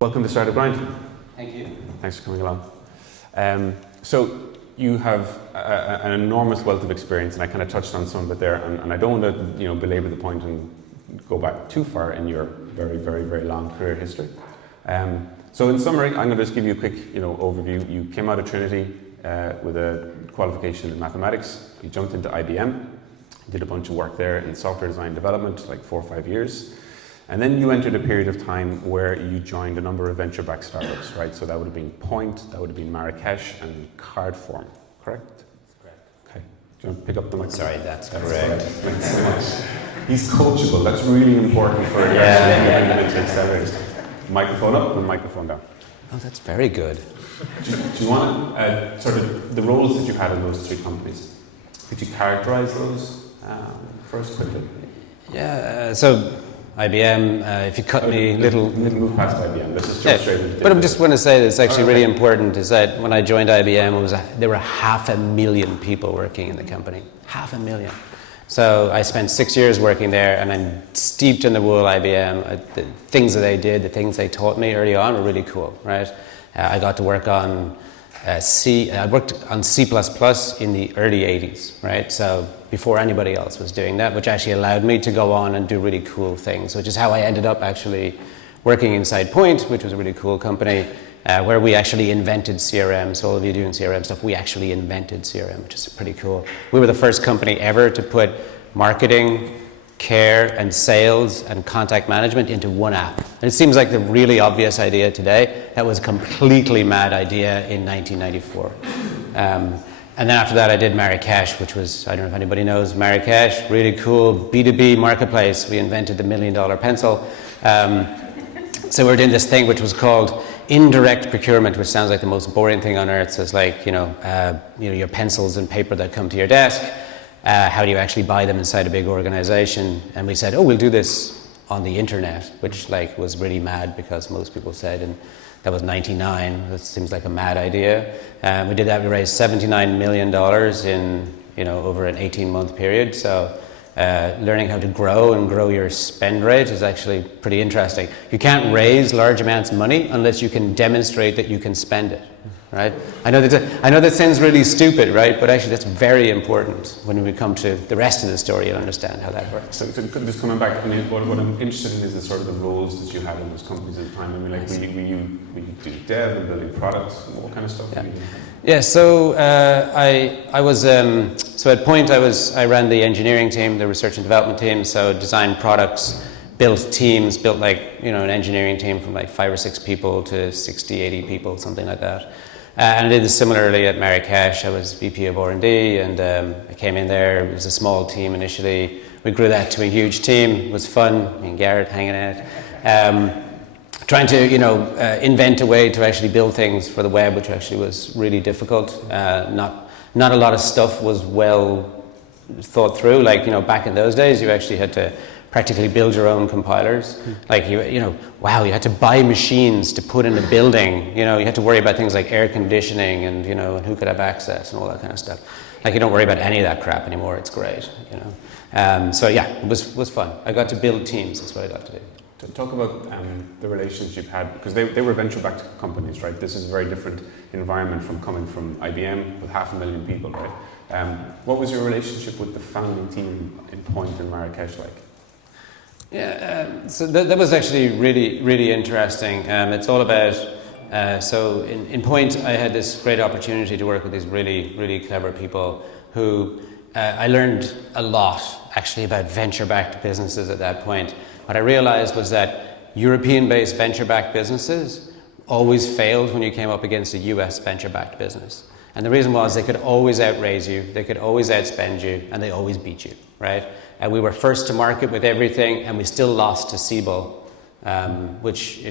Welcome to Startup Grind. Thank you. Thanks for coming along. So you have an enormous wealth of experience, and I kind of touched on some of it there, and I don't want to belabor the point and go back too far in your very, very, very long career history. So in summary, I'm going to just give you a quick overview. You came out of Trinity with a qualification in mathematics. You jumped into IBM, did a bunch of work there in software design development, like 4 or 5 years. And then you entered a period of time where you joined a number of venture-backed startups, right? So that would have been Point, that would have been Marrakesh, and Cardform, correct? That's correct. Okay. Do you want to pick up the microphone? Sorry, that's correct. Thanks so much. He's coachable. That's really important for actually into accelerators. Microphone up and microphone down. Oh, that's very good. Do you want to, sort of the roles that you had in those 3 companies, could you characterize those first quickly? Yeah, so IBM, if you cut me little... Move past IBM, let's just jump straight into But I just want to say that's actually really important, is that when I joined IBM, there were 500,000 people working in the company. 500,000. So I spent 6 years working there, and I'm steeped in the wool IBM. The things that they did, the things they taught me early on were really cool, right? I got to work on I worked on C++ in the early 80s, right? So before anybody else was doing that, which actually allowed me to go on and do really cool things, which is how I ended up actually working inside Point, which was a really cool company, where we actually invented CRM. So all of you doing CRM stuff, we actually invented CRM, which is pretty cool. We were the first company ever to put marketing, care, and sales and contact management into one app. And it seems like the really obvious idea today. That was a completely mad idea in 1994. And then after that, I did Marrakesh, which was, I don't know if anybody knows Marrakesh, really cool B2B marketplace. We invented the $1 million pencil. So we were doing this thing which was called indirect procurement, which sounds like the most boring thing on earth. So it's like, your pencils and paper that come to your desk. How do you actually buy them inside a big organization? And we said, we'll do this on the internet, which was really mad because most people said, and that was 99. That seems like a mad idea. We did that. We raised $79 million in over an 18-month period. So learning how to grow and grow your spend rate is actually pretty interesting. You can't raise large amounts of money unless you can demonstrate that you can spend it. Right? I know that sounds really stupid, right? But actually, that's very important. When we come to the rest of the story, you'll understand how that works. So just coming back, what I'm interested in is the sort of the roles that you had in those companies at the time. I mean, were you do dev and building products? What kind of stuff were you doing? Yeah. So I was so at Point I ran the engineering team, the research and development team. So designed products, built teams, built an engineering team from 5 or 6 people to 60, 80 people, something like that. And I did this similarly at Marrakesh. I was VP of R&D, and I came in there. It was a small team initially. We grew that to a huge team. It was fun. Me and Garrett hanging out, trying to invent a way to actually build things for the web, which actually was really difficult. Not a lot of stuff was well thought through. Back in those days, you actually had to practically build your own compilers. You had to buy machines to put in a building. You had to worry about things like air conditioning and who could have access and all that kind of stuff. You don't worry about any of that crap anymore. It's great. So yeah, it was fun. I got to build teams. That's what I got to do. Talk about the relationship you had, because they were venture-backed companies, right? This is a very different environment from coming from IBM with 500,000 people, right? What was your relationship with the founding team in Point and Marrakesh like? Yeah, so that was actually really, really interesting. It's all about, so in Point, I had this great opportunity to work with these really, really clever people who I learned a lot actually about venture-backed businesses at that point. What I realized was that European-based venture-backed businesses always failed when you came up against a US venture-backed business. And the reason was they could always outraise you, they could always outspend you, and they always beat you, right? And we were first to market with everything, and we still lost to Siebel, which,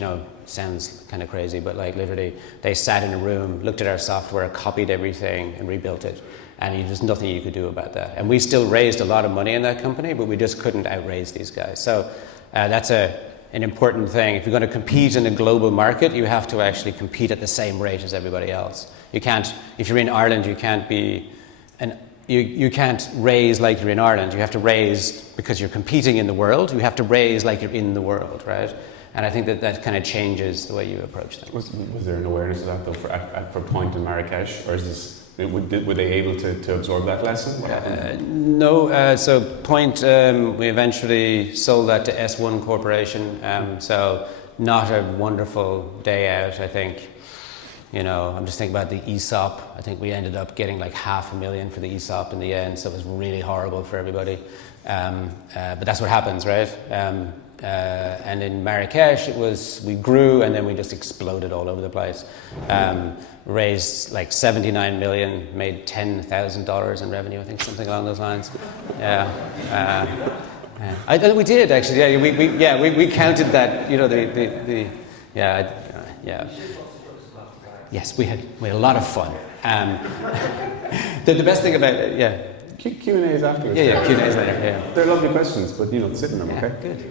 sounds kind of crazy, but literally they sat in a room, looked at our software, copied everything, and rebuilt it. And there's nothing you could do about that. And we still raised a lot of money in that company, but we just couldn't outraise these guys. So that's an important thing. If you're going to compete in a global market, you have to actually compete at the same rate as everybody else. You can't, if you're in Ireland, you can't be you can't raise like you're in Ireland. You have to raise because you're competing in the world. You have to raise like you're in the world, right? And I think that kind of changes the way you approach them. Was there an awareness of that though for Point in Marrakesh, or is this? Were they able to absorb that lesson? No, so Point, we eventually sold that to S1 Corporation, so not a wonderful day out, I think. You know, I'm just thinking about the ESOP. I think we ended up getting like $500,000 for the ESOP in the end, so it was really horrible for everybody. But that's what happens, right? And in Marrakesh, we grew and then we just exploded all over the place. Raised like 79 million, made $10,000 in revenue, I think, something along those lines. Yeah. I think we did actually. Yeah, we counted that. You know, yeah. Yes, we had a lot of fun. The best thing about it, yeah. Q&A's afterwards. Yeah, Q&A's later. Yeah. They're lovely questions, but you know, sit in them, yeah, okay? Good.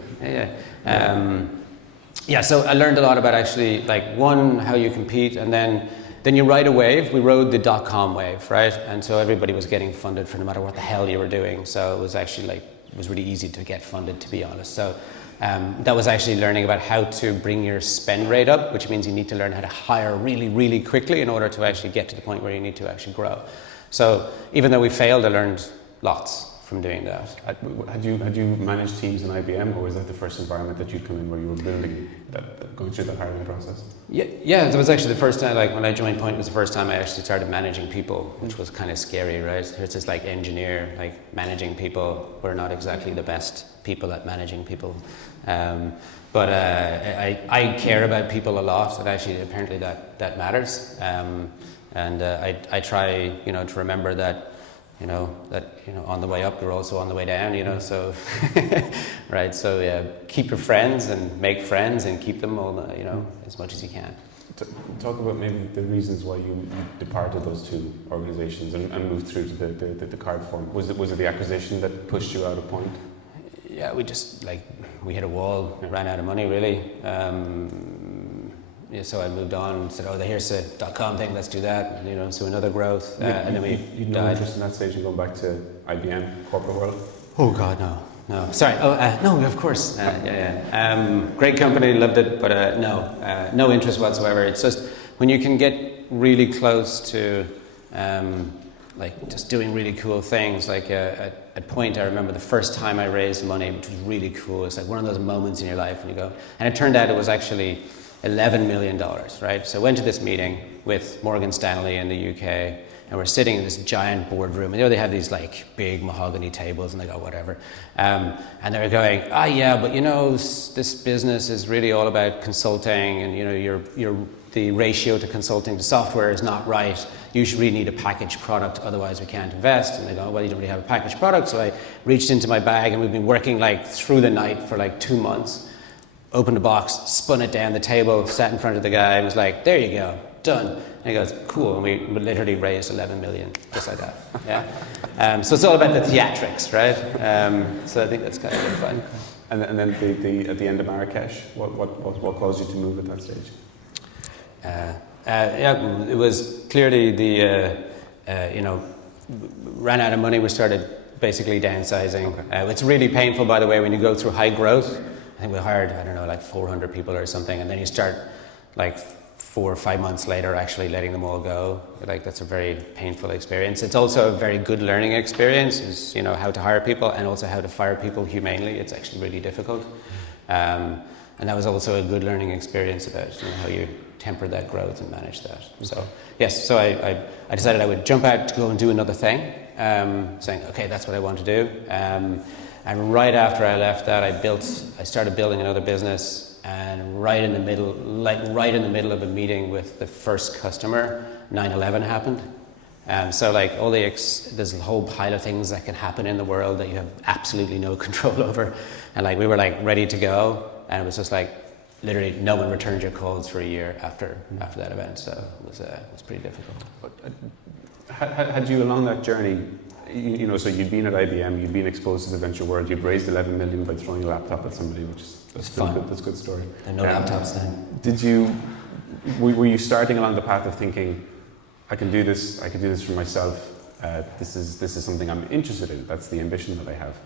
Yeah. So I learned a lot about actually, like, one, how you compete, and then you ride a wave. We rode the .com wave, right? And so everybody was getting funded for no matter what the hell you were doing. So it was actually it was really easy to get funded, to be honest. So that was actually learning about how to bring your spend rate up, which means you need to learn how to hire really, really quickly in order to actually get to the point where you need to actually grow. So even though we failed, I learned lots from doing that. Had you managed teams in IBM, or was that the first environment that you'd come in where you were building going through that hiring process? Yeah, it was actually the first time, like when I joined Point, it was the first time I actually started managing people, which was kind of scary, right? Here's this like engineer, like managing people. We're not exactly the best people at managing people. But I care about people a lot, and actually apparently that matters. And I try, to remember that, on the way up, you're also on the way down, so, right, so yeah, keep your friends and make friends and keep them all, as much as you can. Talk about maybe the reasons why you departed those two organizations and moved through to the card form. Was it the acquisition that pushed you out of Point? Yeah, we hit a wall, ran out of money, really. So I moved on and said, here's the .com thing, let's do that. So another growth. And then you'd no interest in that stage in going back to IBM, corporate world? Oh, God, no. Sorry. No, of course. Great company, loved it, but no interest whatsoever. It's just when you can get really close to just doing really cool things. Like at Point, I remember the first time I raised money, which was really cool. It's like one of those moments in your life when you go, and it turned out it was actually $11 million, right? So I went to this meeting with Morgan Stanley in the UK, and we're sitting in this giant boardroom, and they have these like big mahogany tables, and they go, whatever. And they were going, but this business is really all about consulting, and the ratio to consulting to software is not right. You should really need a packaged product, otherwise we can't invest. And they go, well, you don't really have a packaged product. So I reached into my bag, and we've been working through the night for 2 months. Opened a box, spun it down the table, sat in front of the guy, and was like, there you go, done. And he goes, cool, and we literally raised 11 million, just like that. Yeah. So it's all about the theatrics, right? So I think that's kind of good fun. And then at the end of Marrakesh, what caused you to move at that stage? It was clearly ran out of money. We started basically downsizing. Okay. It's really painful, by the way, when you go through high growth. I think we hired, 400 people or something, and then you start 4 or 5 months later actually letting them all go. That's a very painful experience. It's also a very good learning experience, is how to hire people and also how to fire people humanely. It's actually really difficult. And that was also a good learning experience about how you temper that growth and manage that. So yes, so I decided I would jump out to go and do another thing, saying, okay, that's what I want to do. And right after I left that, I started building another business, and right in the middle of a meeting with the first customer, 9/11 happened. So there's a whole pile of things that can happen in the world that you have absolutely no control over. And we were ready to go, and it was just literally no one returned your calls for a year after that event. So it was pretty difficult. Had you along that journey, so you'd been at IBM, you'd been exposed to the venture world, you'd raised 11 million by throwing a laptop at somebody, that's fun. That's a good story. There are no laptops then. Were you starting along the path of thinking, I can do this for myself, this is something I'm interested in, that's the ambition that I have?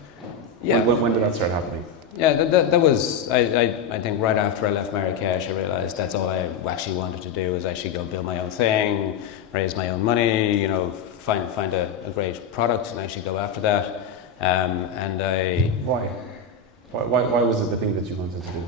Yeah. When did that start happening? Yeah, that was, I think right after I left Marrakesh, I realized that's all I actually wanted to do, was actually go build my own thing, raise my own money, you know, find a great product and actually go after that. And I... Why? Why was it the thing that you wanted to do?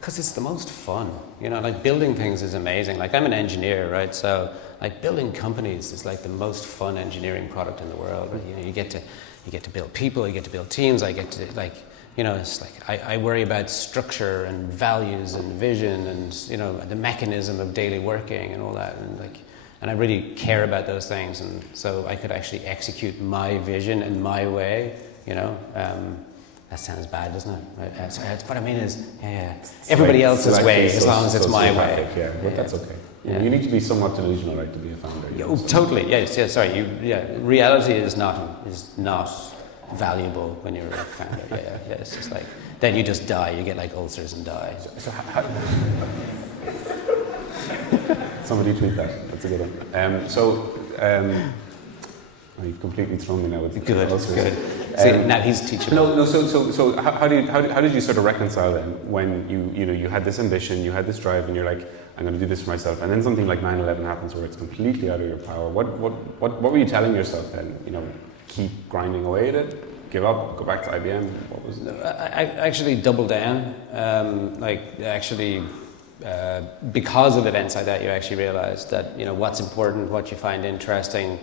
Because it's the most fun, you know, like building things is amazing. Like I'm an engineer, right? So like building companies is like the most fun engineering product in the world. Right? You know, you get to build people, you get to build teams. I get to like, you know, it's like I worry about structure and values and vision and, you know, the mechanism of daily working and all that, and I really care about those things, and so I could actually execute my vision in my way, you know. That sounds bad, doesn't it? Right? What I mean is, everybody else's way, as long as it's my way. Yeah, but that's okay. Yeah. You need to be somewhat delusional, right, to be a founder. Yeah, oh, totally. Yes. Sorry. Reality is not valuable when you're a founder. Yeah. It's just like then you just die. You get like ulcers and die. So how somebody tweet that. That's a good one. You've completely thrown me now with good. See, now he's teachable. No. So how did you sort of reconcile then when you had this ambition, you had this drive, and you're like, I'm going to do this for myself, and then something like 9/11 happens where it's completely out of your power. What were you telling yourself then? You know, keep grinding away at it, give up, go back to IBM. What was it? I actually doubled down. Because of events like that, you actually realize that, you know, what's important, what you find interesting.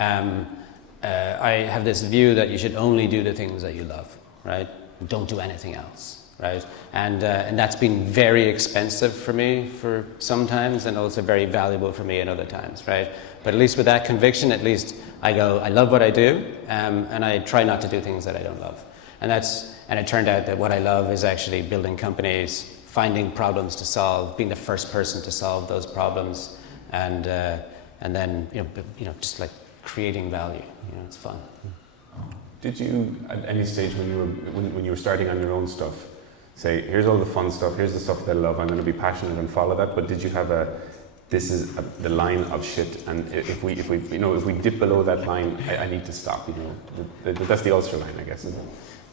I have this view that you should only do the things that you love, right? Don't do anything else, right? And that's been very expensive for me for some times, and also very valuable for me in other times, right? But at least with that conviction, at least I go, I love what I do, and I try not to do things that I don't love. And it turned out that what I love is actually building companies, finding problems to solve, being the first person to solve those problems, and then you know just like creating value. You know, it's fun. Did you, at any stage when you were starting on your own stuff, say, here's all the fun stuff, here's the stuff that I love, I'm going to be passionate and follow that? But did you have the line of shit, and if we dip below that line, I need to stop. You know, that's the ulcer line, I guess.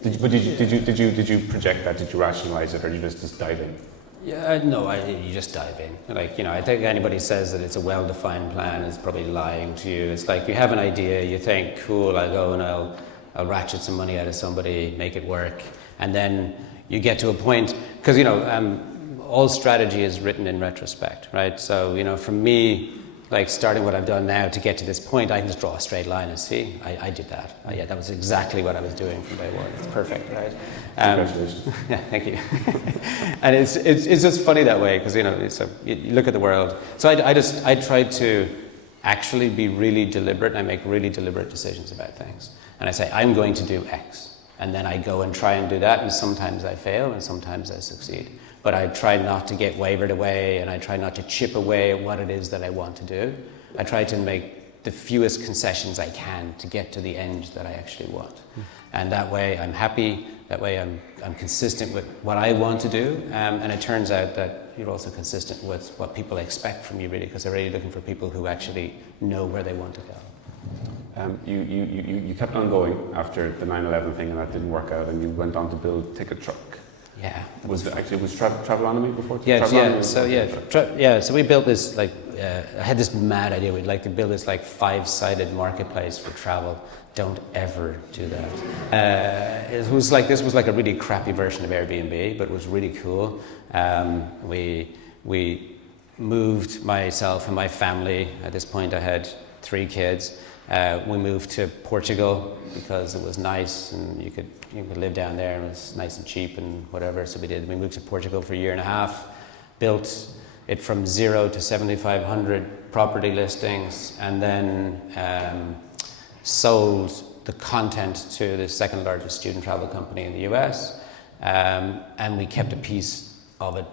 Did you project that? Did you rationalize it, or did you just dive in? Yeah, no, you just dive in. Like, you know, I think anybody says that it's a well-defined plan is probably lying to you. It's like you have an idea, you think, cool, I'll go and I'll ratchet some money out of somebody, make it work, and then you get to a point, because, you know, all strategy is written in retrospect, right? So, you know, for me, like starting what I've done now to get to this point, I can just draw a straight line and see, I did that. Yeah, that was exactly what I was doing from day one. It's perfect, right? Congratulations. Yeah, thank you. And it's just funny that way, because, you know, you look at the world. So I tried to actually be really deliberate, and I make really deliberate decisions about things. And I say, I'm going to do X. And then I go and try and do that, and sometimes I fail, and sometimes I succeed. But I try not to get wavered away, and I try not to chip away at what it is that I want to do. I try to make the fewest concessions I can to get to the end that I actually want. And that way I'm happy, that way I'm consistent with what I want to do, and it turns out that you're also consistent with what people expect from you, really, because they're really looking for people who actually know where they want to go. You kept on going after the 9/11 thing, and that didn't work out, and you went on to build Ticket Truck. Yeah. Was Travelonomy before? So we built this, like, I had this mad idea. We'd like to build this like 5-sided marketplace for travel. Don't ever do that. This was like a really crappy version of Airbnb, but it was really cool. We moved, myself and my family. At this point, I had 3 kids. We moved to Portugal because it was nice, and you could live down there, and it was nice and cheap and whatever. So we did. We moved to Portugal for a year and a half, built it from 0 to 7,500 property listings, and then sold the content to the second largest student travel company in the US, and we kept a piece of it,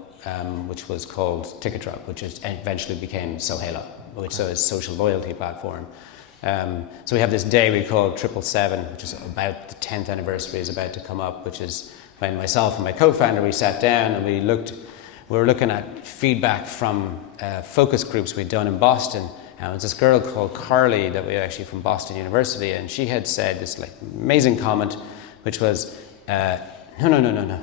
which was called Ticket Truck, which eventually became Sohela, which is a social loyalty platform. So we have this day we call 777, which is about the 10th anniversary is about to come up, which is when myself and my co-founder, we sat down and we were looking at feedback from focus groups we'd done in Boston. And it was this girl called Carly that we actually from Boston University, and she had said this like amazing comment, which was, No.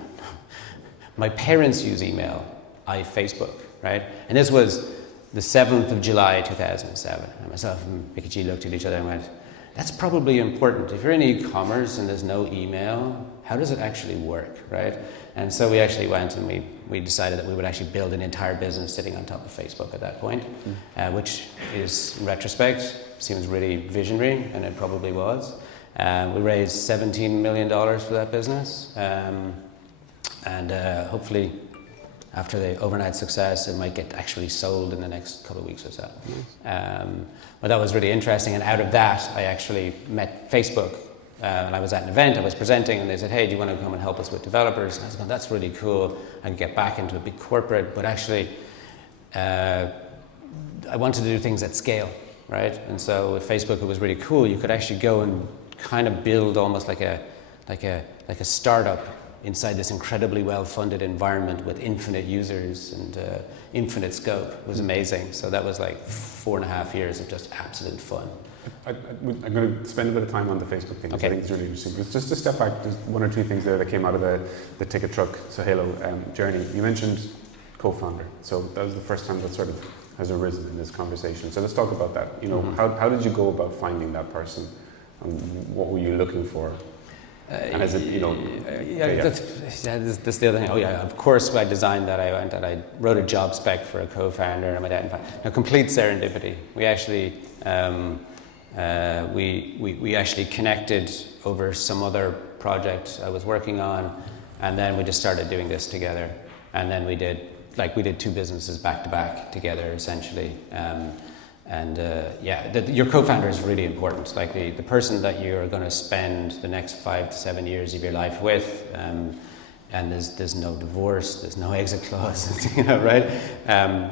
My parents use email, I Facebook, right? And this was the 7th of July 2007. And myself and Mickey G looked at each other and went, that's probably important. If you're in e-commerce and there's no email, how does it actually work, right? And so we actually went and we decided that we would actually build an entire business sitting on top of Facebook at that point, which is, in retrospect, seems really visionary, and it probably was. We raised $17 million for that business, and hopefully after the overnight success, it might get actually sold in the next couple of weeks or so. But that was really interesting, and out of that, I actually met Facebook. And I was at an event, I was presenting, and they said, hey, do you want to come and help us with developers? And I was going, that's really cool. I can get back into a big corporate, but actually, I wanted to do things at scale, right? And so with Facebook, it was really cool. You could actually go and kind of build almost like a startup inside this incredibly well-funded environment with infinite users and infinite scope. It was amazing. So that was like 4.5 years of just absolute fun. I'm going to spend a bit of time on the Facebook thing. Okay. I think it's really interesting. But just to step back, there's one or two things there that came out of the Ticket Truck, so Halo journey. You mentioned co-founder. So that was the first time that sort of has arisen in this conversation. So let's talk about that. You know, how did you go about finding that person? And what were you looking for? And is it, you know... That's the other thing. Oh yeah, of course I designed that. I went and I wrote a job spec for a co-founder and my dad. Now, complete serendipity. We actually... we actually connected over some other project I was working on, and then we just started doing this together. And then we did 2 businesses back to back together, essentially. Your co-founder is really important. Like the person that you're going to spend the next 5 to 7 years of your life with. And there's no divorce, there's no exit clause, you know, right?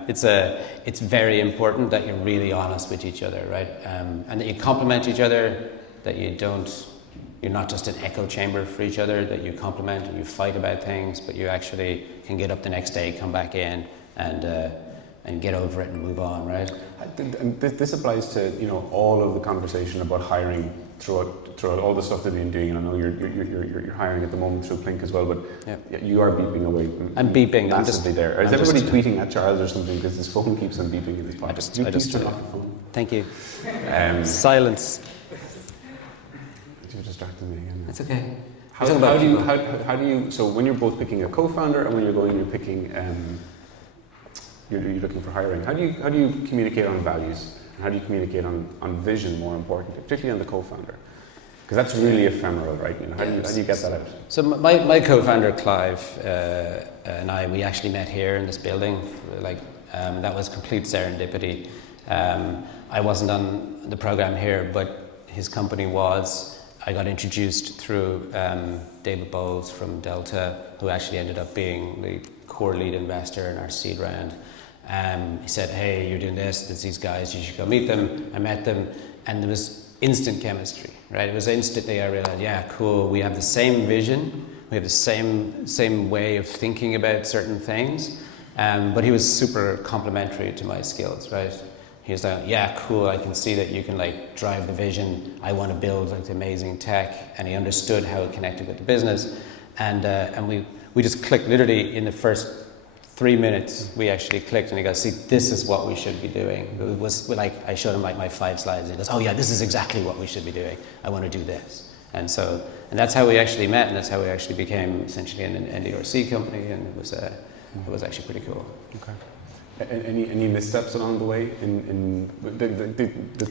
It's very important that you're really honest with each other, right? And that you complement each other, that you're not just an echo chamber for each other, that you complement and you fight about things, but you actually can get up the next day, come back in, and get over it and move on, right? And this applies to, you know, all of the conversation about hiring throughout all the stuff that you've been doing. And I know you're hiring at the moment through Plynk as well, but you are beeping away. I'm beeping. Massively there. Is everybody tweeting at Charles or something, because his phone keeps on beeping in his pocket? I just turn off your phone. Thank you. Silence. You distracted me again. It's okay. How do you? So when you're both picking a co-founder and when you're picking. You're looking for hiring. How do you communicate on values? And how do you communicate on vision, more importantly, particularly on the co-founder? Because that's really ephemeral, right? You know, how do you get that out? So my co-founder Clive and we actually met here in this building. That was complete serendipity. I wasn't on the program here, but his company was. I got introduced through David Bowles from Delta, who actually ended up being the core lead investor in our seed round. He said, hey, you're doing this, there's these guys, you should go meet them. I met them, and there was instant chemistry, right? It was instantly I realized, yeah, cool, we have the same vision, we have the same way of thinking about certain things, but he was super complimentary to my skills, right? He was like, yeah, cool, I can see that you can drive the vision, I want to build the amazing tech, and he understood how it connected with the business, and we just clicked literally in the first 3 minutes. We actually clicked, and he goes, see, this is what we should be doing. It was I showed him my 5 slides, and he goes, oh yeah, this is exactly what we should be doing. I want to do this. And that's how we actually met, and that's how we actually became essentially an NDRC company, and it was actually pretty cool. Okay. Any missteps along the way?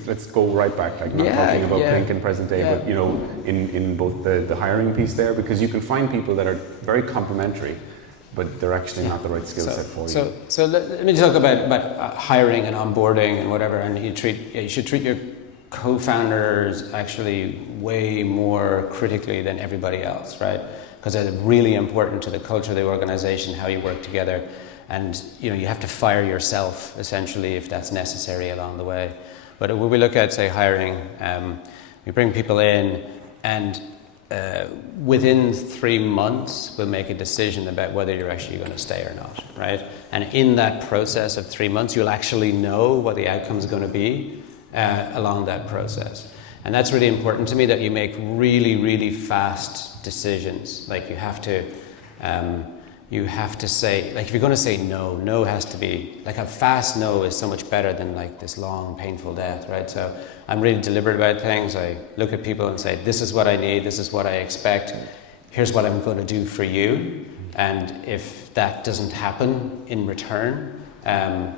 Let's go right back, talking about Plynk and present day, but you know, in both the hiring piece there, because you can find people that are very complementary, but they're actually not the right skill set for you. So let me talk about hiring and onboarding and whatever. And you should treat your co-founders actually way more critically than everybody else, right? Because it's really important to the culture of the organization, how you work together. And you have to fire yourself essentially if that's necessary along the way. But when we look at, say, hiring, we bring people in, and within 3 months we'll make a decision about whether you're actually going to stay or not, right? And in that process of 3 months, you'll actually know what the outcome is going to be along that process. And that's really important to me, that you make really, really fast decisions. Like you have to say, like if you're going to say no, no has to be, like a fast no is so much better than like this long, painful death, right? So I'm really deliberate about things. I look at people and say, this is what I need, this is what I expect, here's what I'm going to do for you. And if that doesn't happen in return,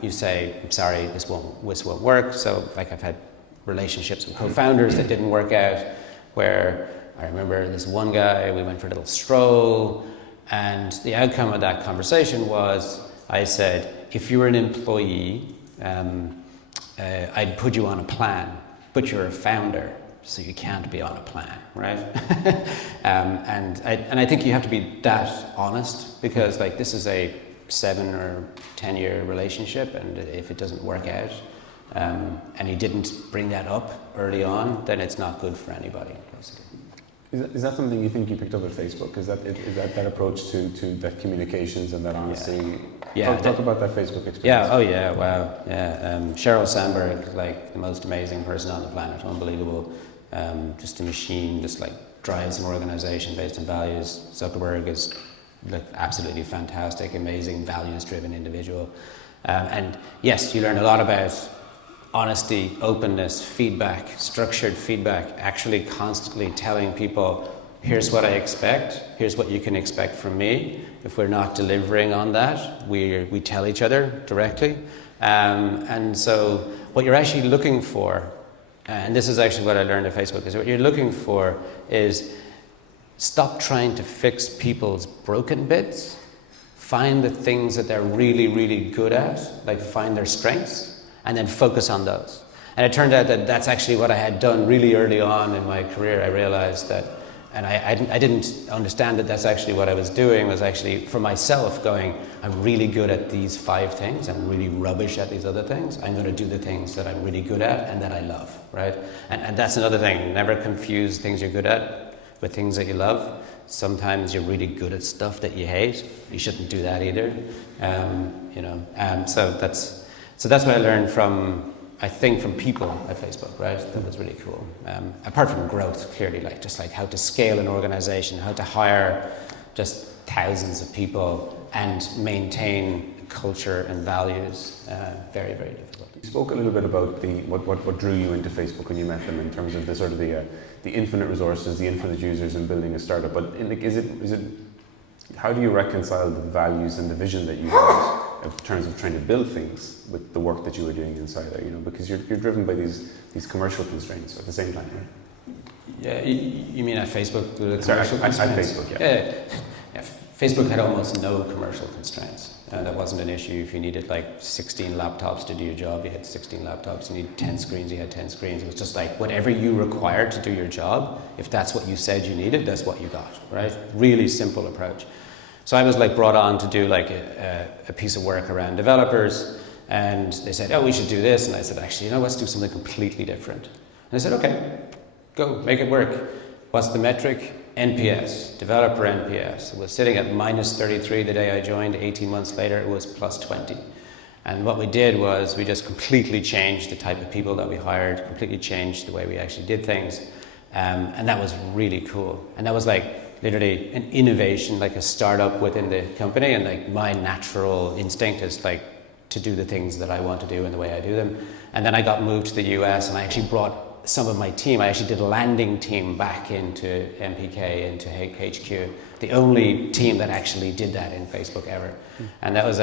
you say, I'm sorry, this won't work. So like I've had relationships with co-founders that didn't work out, where I remember this one guy, we went for a little stroll, and the outcome of that conversation was, I said, if you were an employee, I'd put you on a plan, but you're a founder, so you can't be on a plan, right? And I think you have to be that honest, because like this is a 7 or 10 year relationship, and if it doesn't work out, and you didn't bring that up early on, then it's not good for anybody, basically. Is that something you think you picked up at Facebook? Is that approach to that communications and that honesty? Yeah. Talk about that Facebook experience. Yeah. Oh yeah. Wow. Yeah. Sheryl Sandberg, like the most amazing person on the planet, unbelievable. Just a machine, just like drives an organization based on values. Zuckerberg is like absolutely fantastic, amazing, values-driven individual. And yes, you learn a lot about honesty, openness, feedback, structured feedback, actually constantly telling people, here's what I expect, here's what you can expect from me. If we're not delivering on that, we tell each other directly. And so what you're actually looking for, and this is actually what I learned at Facebook, is what you're looking for is stop trying to fix people's broken bits, find the things that they're really, really good at, like find their strengths, and then focus on those. And it turned out that that's actually what I had done really early on in my career. I realized that, and I didn't understand that that's actually what I was doing, was actually for myself going, I'm really good at these 5 things, I'm really rubbish at these other things, I'm going to do the things that I'm really good at and that I love, right? And that's another thing, never confuse things you're good at with things that you love. Sometimes you're really good at stuff that you hate. You shouldn't do that either. So that's what I learned from people at Facebook, right? That was really cool. Apart from growth, clearly, like just like how to scale an organization, how to hire just thousands of people and maintain culture and values. Very, very difficult. You spoke a little bit about what drew you into Facebook when you met them, in terms of the sort of the infinite resources, the infinite users, and building a startup. But is it how do you reconcile the values and the vision that you had in terms of trying to build things with the work that you were doing inside there? Because you're driven by these commercial constraints at the same time, right? Yeah, you mean at Facebook? Sorry, at Facebook, yeah. Facebook had almost no commercial constraints. That wasn't an issue. If you needed like 16 laptops to do your job, you had 16 laptops. You needed 10 screens, you had 10 screens. It was just like whatever you required to do your job, if that's what you said you needed, that's what you got, right? Really simple approach. So I was like brought on to do like a piece of work around developers, and they said, oh, we should do this. And I said, actually, let's do something completely different. And they said, okay, go, make it work. What's the metric? NPS, developer NPS. It was sitting at -33 the day I joined. 18 months later, it was +20. And what we did was we just completely changed the type of people that we hired, completely changed the way we actually did things. And that was really cool. And that was like literally an innovation, like a startup within the company. And like my natural instinct is like to do the things that I want to do and the way I do them. And then I got moved to the US, and I actually brought some of my team. I actually did a landing team back into MPK, into HQ. The only team that actually did that in Facebook ever. And that was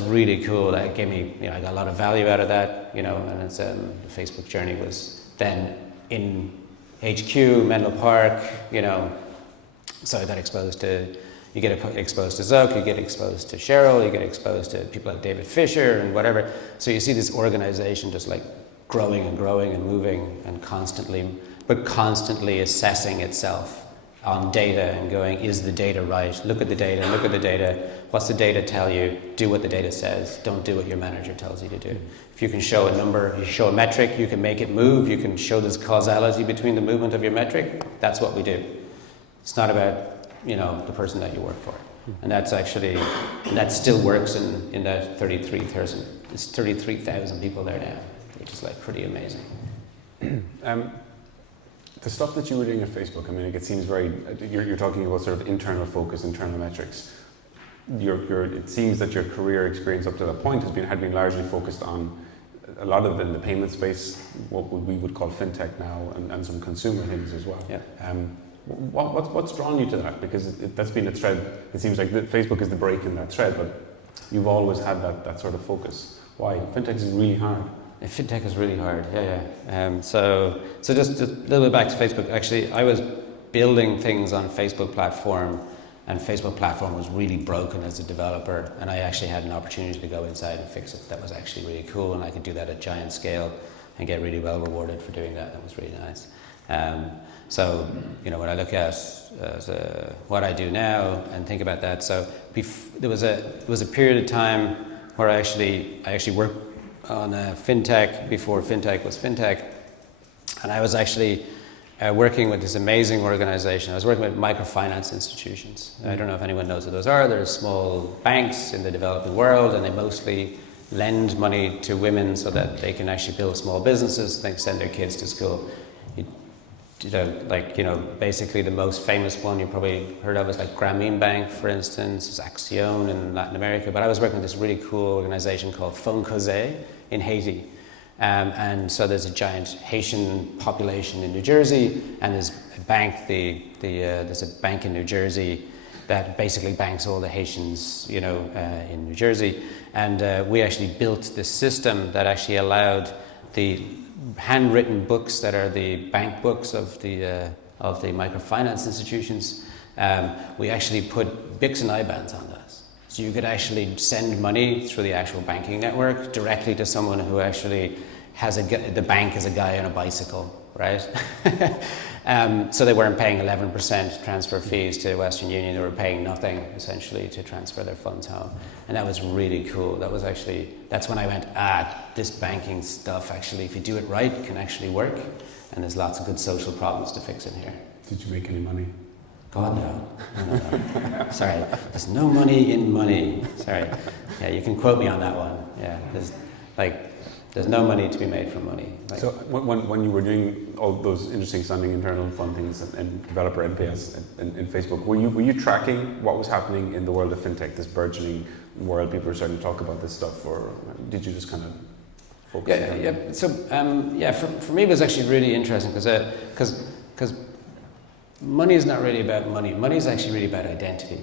really cool. That gave me, I got a lot of value out of that, and it's, the Facebook journey was then in HQ, Menlo Park, so I got exposed to, you get exposed to Zuck, you get exposed to Sheryl, you get exposed to people like David Fisher and whatever. So you see this organization just like growing and growing and moving and constantly assessing itself on data and going, is the data right? Look at the data. What's the data tell you? Do what the data says. Don't do what your manager tells you to do. If you can show a number, you show a metric, you can make it move, you can show there's causality between the movement of your metric, that's what we do. It's not about, the person that you work for. And that's actually, that still works in that 33,000 people there now, which is like pretty amazing. The stuff that you were doing at Facebook, I mean, like, it seems very, you're talking about sort of internal focus, internal metrics. It seems that your career experience up to that point had been largely focused on a lot of in the payment space, what we would call fintech now, and some consumer things as well. Yeah. What's drawn you to that? Because that's been a thread. It seems like Facebook is the break in that thread, but you've always had that sort of focus. Why? Fintech is really hard. Fintech is really hard. Yeah. So just a little bit back to Facebook. Actually, I was building things on Facebook platform, and Facebook platform was really broken as a developer, and I actually had an opportunity to go inside and fix it. That was actually really cool, and I could do that at giant scale and get really well rewarded for doing that. That was really nice. So, when I look at what I do now and think about that, so there was a period of time where I actually worked on fintech before fintech was fintech, and I was actually working with this amazing organization. I was working with microfinance institutions. I don't know if anyone knows what those are. They're small banks in the developing world, and they mostly lend money to women so that they can actually build small businesses. They can send their kids to school. Basically the most famous one you probably heard of is like Grameen Bank, for instance, is Acción in Latin America. But I was working with this really cool organization called Foncosé in Haiti. And so there's a giant Haitian population in New Jersey, and there's a bank, there's a bank in New Jersey that basically banks all the Haitians, in New Jersey. And we actually built this system that actually allowed the handwritten books that are the bank books of the microfinance institutions. We actually put BICs and IBANs on those. So you could actually send money through the actual banking network directly to someone who actually the bank is a guy on a bicycle, right? So they weren't paying 11% transfer fees to Western Union. They were paying nothing, essentially, to transfer their funds home. And that was really cool. That's when I went, this banking stuff, actually, if you do it right, can actually work. And there's lots of good social problems to fix in here. Did you make any money? God, no. Sorry, there's no money in money. Sorry. Yeah, you can quote me on that one. Yeah, there's no money to be made from money. So when you were doing all those interesting sounding internal fun things and developer NPS in Facebook, were you tracking what was happening in the world of fintech, this burgeoning world? People were starting to talk about this stuff, or did you just kind of focus? Yeah. So for me it was actually really interesting because money is not really about money. Money is actually really about identity,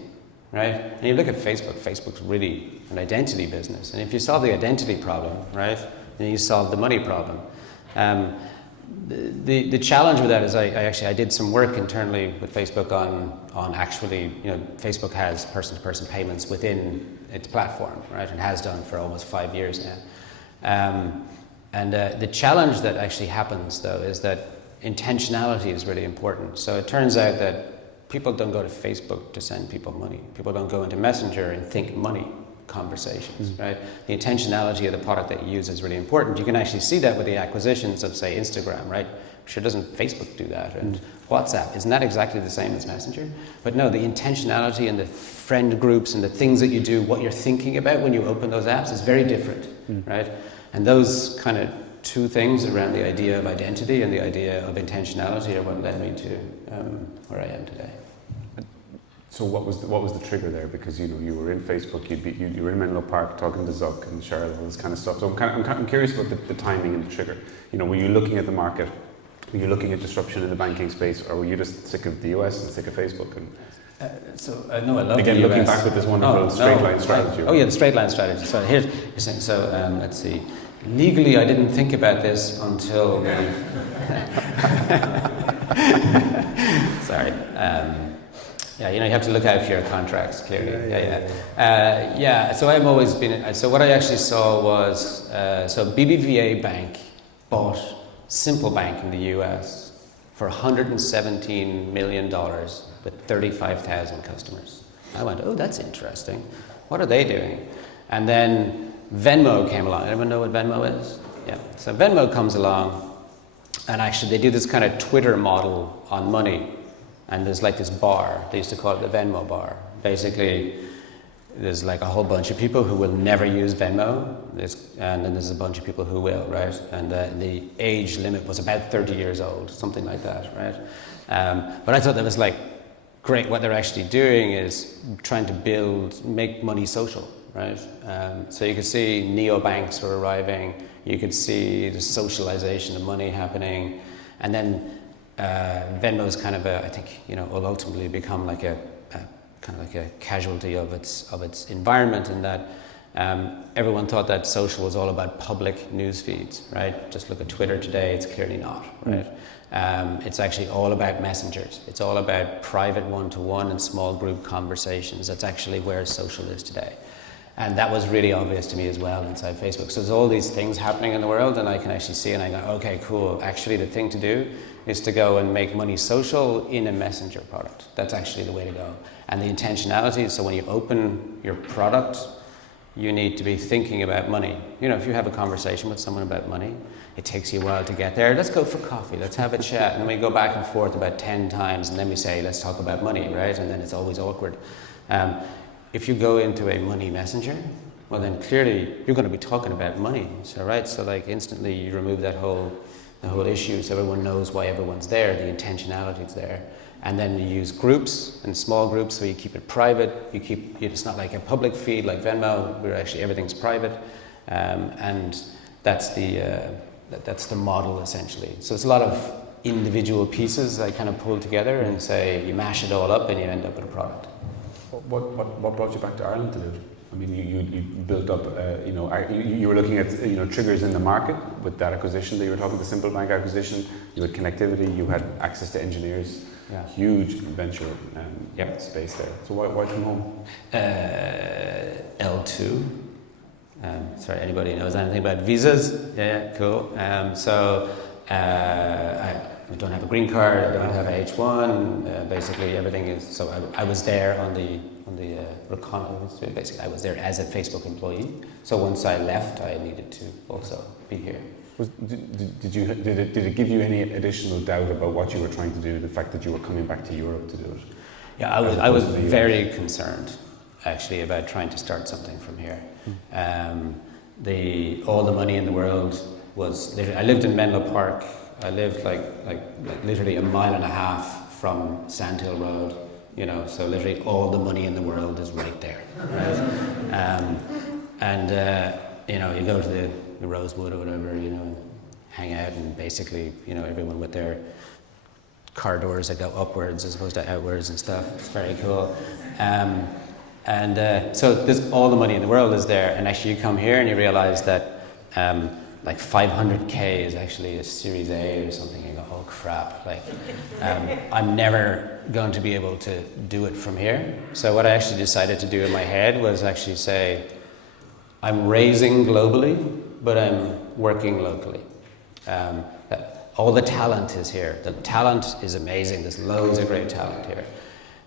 right? And you look at Facebook. Facebook's really an identity business, and if you solve the identity problem, right, then you solve the money problem. The challenge with that is I did some work internally with Facebook on actually, Facebook has person-to-person payments within its platform, right, and has done for almost 5 years now. The challenge that actually happens, though, is that intentionality is really important. So it turns out that people don't go to Facebook to send people money. People don't go into Messenger and think money conversations, right? The intentionality of the product that you use is really important. You can actually see that with the acquisitions of, say, Instagram, right? Sure, doesn't Facebook do that? And WhatsApp, isn't that exactly the same as Messenger? But no, the intentionality and the friend groups and the things that you do, what you're thinking about when you open those apps is very different, right? And those kind of two things around the idea of identity and the idea of intentionality are what led me to where I am today. So what was the trigger there? Because you were in Facebook, you were in Menlo Park talking to Zuck and Cheryl, all this kind of stuff. So I'm curious about the timing and the trigger. Were you looking at the market? Were you looking at disruption in the banking space, or were you just sick of the US and sick of Facebook? No, I love again, the US. looking back with this wonderful straight line strategy. Oh yeah, the straight line strategy. So here's you're saying. So let's see. Legally, I didn't think about this until. Sorry. You have to look out for your contracts, clearly. So I've always been... So what I actually saw was... So BBVA Bank bought Simple Bank in the US for $117 million with 35,000 customers. I went, oh, that's interesting. What are they doing? And then Venmo came along. Anyone know what Venmo is? Yeah. So Venmo comes along, and actually they do this kind of Twitter model on money. And there's like this bar, they used to call it the Venmo bar. Basically, there's like a whole bunch of people who will never use Venmo, and then there's a bunch of people who will, right? And the age limit was about 30 years old, something like that, right? But I thought that was like great. What they're actually doing is trying to make money social, right? So you could see neobanks were arriving, you could see the socialization of money happening, and then Venmo's kind of I think, will ultimately become like a kind of like a casualty of its environment, in that everyone thought that social was all about public news feeds, right? Just look at Twitter today, it's clearly not, right? It's actually all about messengers. It's all about private one-to-one and small group conversations. That's actually where social is today. And that was really obvious to me as well inside Facebook. So there's all these things happening in the world, and I can actually see, and I go, okay, cool. Actually, the thing to do is to go and make money social in a messenger product. That's actually the way to go. And the intentionality, so when you open your product, you need to be thinking about money. If you have a conversation with someone about money, it takes you a while to get there. Let's go for coffee, let's have a chat. And then we go back and forth about 10 times, and then we say, let's talk about money, right? And then it's always awkward. If you go into a money messenger, well then clearly you're going to be talking about money. So like instantly you remove the whole issue, so everyone knows why everyone's there, the intentionality is there. And then you use groups and small groups, so you keep it private. It's not like a public feed like Venmo, where actually everything's private, and that's the model essentially. So it's a lot of individual pieces I kind of pull together and say you mash it all up and you end up with a product. What brought you back to Ireland to do it? I mean, you built up, you were looking at, triggers in the market with that acquisition that you were talking, the Simple Bank acquisition. You had connectivity, you had access to engineers, huge venture space there. So why come home? L2. Sorry, anybody knows anything about visas? Yeah, cool. I don't have a green card, I don't have a H1, basically everything is, so I was there on the reconnaissance, basically I was there as a Facebook employee, so once I left I needed to also be here. Did it give you any additional doubt about what you were trying to do, the fact that you were coming back to Europe to do it? Yeah, I was very concerned actually about trying to start something from here. All the money in the world was, I lived in Menlo Park. I lived like literally a mile and a half from Sandhill Road, so literally all the money in the world is right there, right? You go to the Rosewood or whatever, hang out, and basically, everyone with their car doors that go upwards as opposed to outwards and stuff. It's very cool. So there's all the money in the world is there, and actually you come here and you realize that like 500K is actually a Series A or something. You go, oh crap, I'm never going to be able to do it from here. So what I actually decided to do in my head was actually say, I'm raising globally, but I'm working locally. All the talent is here. The talent is amazing. There's loads of great talent here.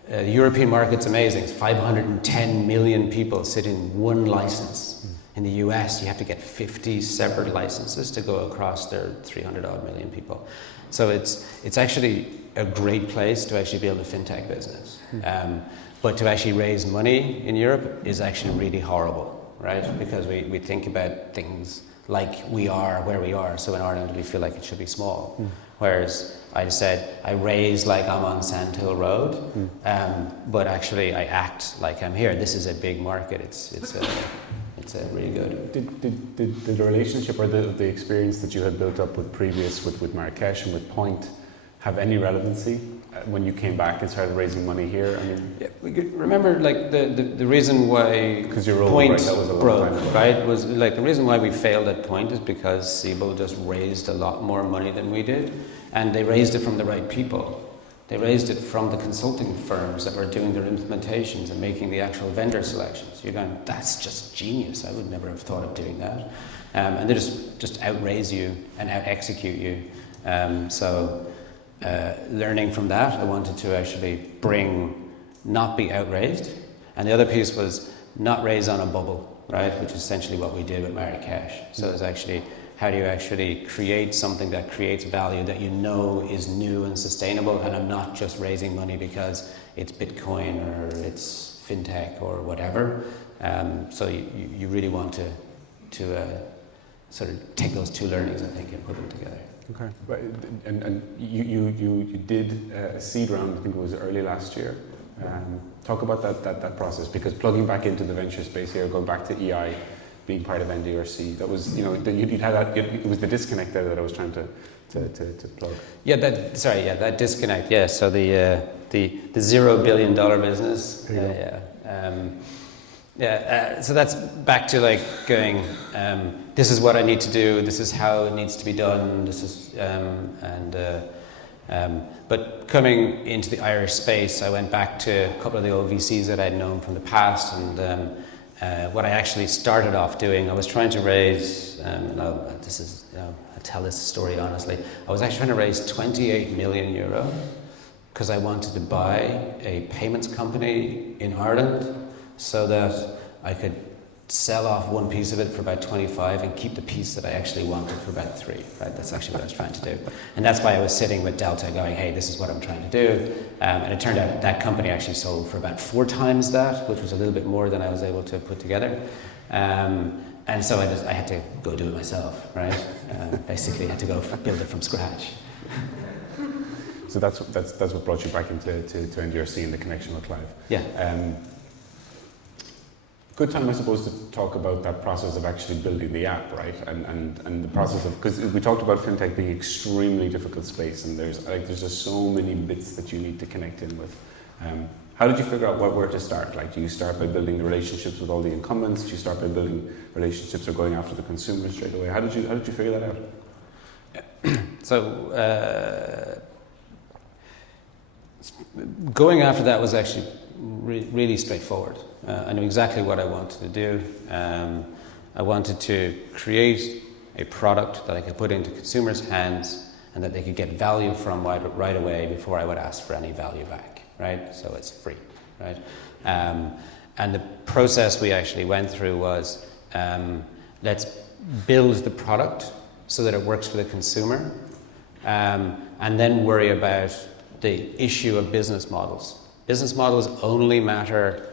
The European market's amazing. It's 510 million people sit in one license. In the US, you have to get 50 separate licenses to go across their 300 odd million people. So it's actually a great place to actually build a fintech business. But to actually raise money in Europe is actually really horrible, right? Because we think about things like we are where we are. So in Ireland, we feel like it should be small. Whereas I said, I raise like I'm on Sandhill Road, but actually I act like I'm here. This is a big market. It's really good. Did the relationship or the experience that you had built up with Marrakesh and with Point have any relevancy when you came back and started raising money here? I mean, yeah, we could remember like the reason why Point right, that was a broke, right? Was like the reason why we failed at Point is because Siebel just raised a lot more money than we did, and they raised it from the right people. They raised it from the consulting firms that were doing their implementations and making the actual vendor selections. You're going, that's just genius. I would never have thought of doing that. And they just outraise you and out-execute you. Learning from that, I wanted to actually not be outraised. And the other piece was not raise on a bubble, right? Which is essentially what we did with Marrakesh. So it's actually, how do you actually create something that creates value that you know is new and sustainable, and I'm not just raising money because it's Bitcoin or it's fintech or whatever. So you really want to sort of take those two learnings, I think, and put them together. Okay. Right. And you did a seed round, I think it was early last year. Talk about that process, because plugging back into the venture space here, going back to EI, being part of NDRC, that was, you'd had that, it was the disconnect there that I was trying to plug. Yeah, that disconnect. Yeah, so the $0 billion business. So that's back to like going. This is what I need to do. This is how it needs to be done. This is but coming into the Irish space, I went back to a couple of the old VCs that I'd known from the past, and what I actually started off doing, I was trying to raise. I tell this story honestly. I was actually trying to raise 28 million euro because I wanted to buy a payments company in Ireland so that I could sell off one piece of it for about 25 and keep the piece that I actually wanted for about 3, right? That's actually what I was trying to do. And that's why I was sitting with Delta going, hey, this is what I'm trying to do. And it turned out that company actually sold for about 4 times that, which was a little bit more than I was able to put together. And so I had to go do it myself, right? Basically, I had to go build it from scratch. So that's what brought you back into NDRC and the connection with Clive. Yeah. Good time, I suppose, to talk about that process of actually building the app, right? And the process of, because we talked about fintech being an extremely difficult space, and there's just so many bits that you need to connect in with. How did you figure out where to start? Like, do you start by building the relationships with all the incumbents? Do you start by building relationships or going after the consumers straight away? How did you figure that out? So going after that was actually really straightforward. I knew exactly what I wanted to do. I wanted to create a product that I could put into consumers' hands and that they could get value from right away before I would ask for any value back, right? So it's free, right? And the process we actually went through was, let's build the product so that it works for the consumer, and then worry about the issue of business models. Business models only matter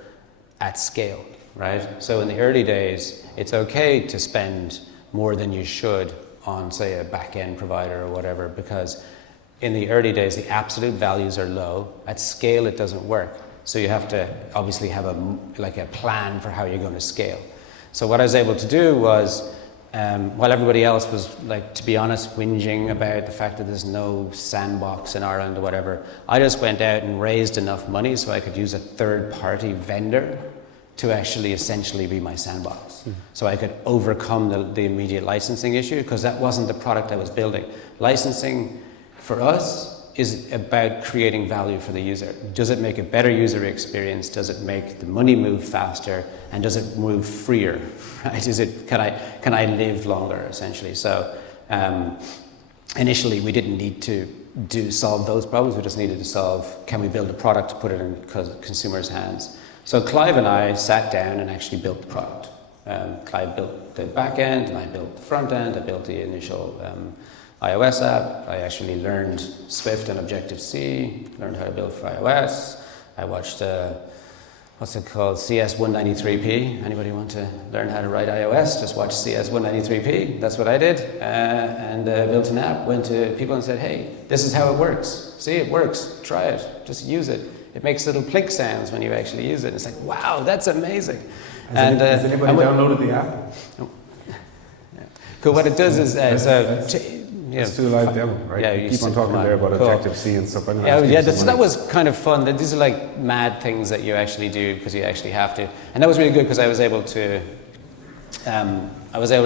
at scale, right? So in the early days, it's okay to spend more than you should on, say, a back-end provider or whatever, because in the early days, the absolute values are low. At scale, it doesn't work. So you have to obviously have a plan for how you're going to scale. So what I was able to do was, while everybody else was, like, to be honest, whinging about the fact that there's no sandbox in Ireland or whatever, I just went out and raised enough money so I could use a third-party vendor to actually essentially be my sandbox. So I could overcome the immediate licensing issue, because that wasn't the product I was building. Licensing for us is about creating value for the user. Does it make a better user experience? Does it make the money move faster? And does it move freer? Right? Can I live longer, essentially? So initially we didn't need to solve those problems. We just needed to solve, can we build a product to put it in consumers' hands? So Clive and I sat down and actually built the product. Clive built the back end and I built the front end. I built the initial iOS app. I actually learned Swift and Objective-C, learned how to build for iOS. I watched, what's it called, CS193p. Anybody want to learn how to write iOS? Just watch CS193p. That's what I did. And built an app, went to people and said, hey, this is how it works. See, it works. Try it. Just use it. It makes little Plynk sounds when you actually use it. It's like, wow, that's amazing. Has anybody downloaded the app? No. Yeah. Cool. What it does is, let's do a live demo, right? Yeah, you keep on talking there about Objective-C and stuff. That was kind of fun. These are like mad things that you actually do because you actually have to. And that was really good because I was able to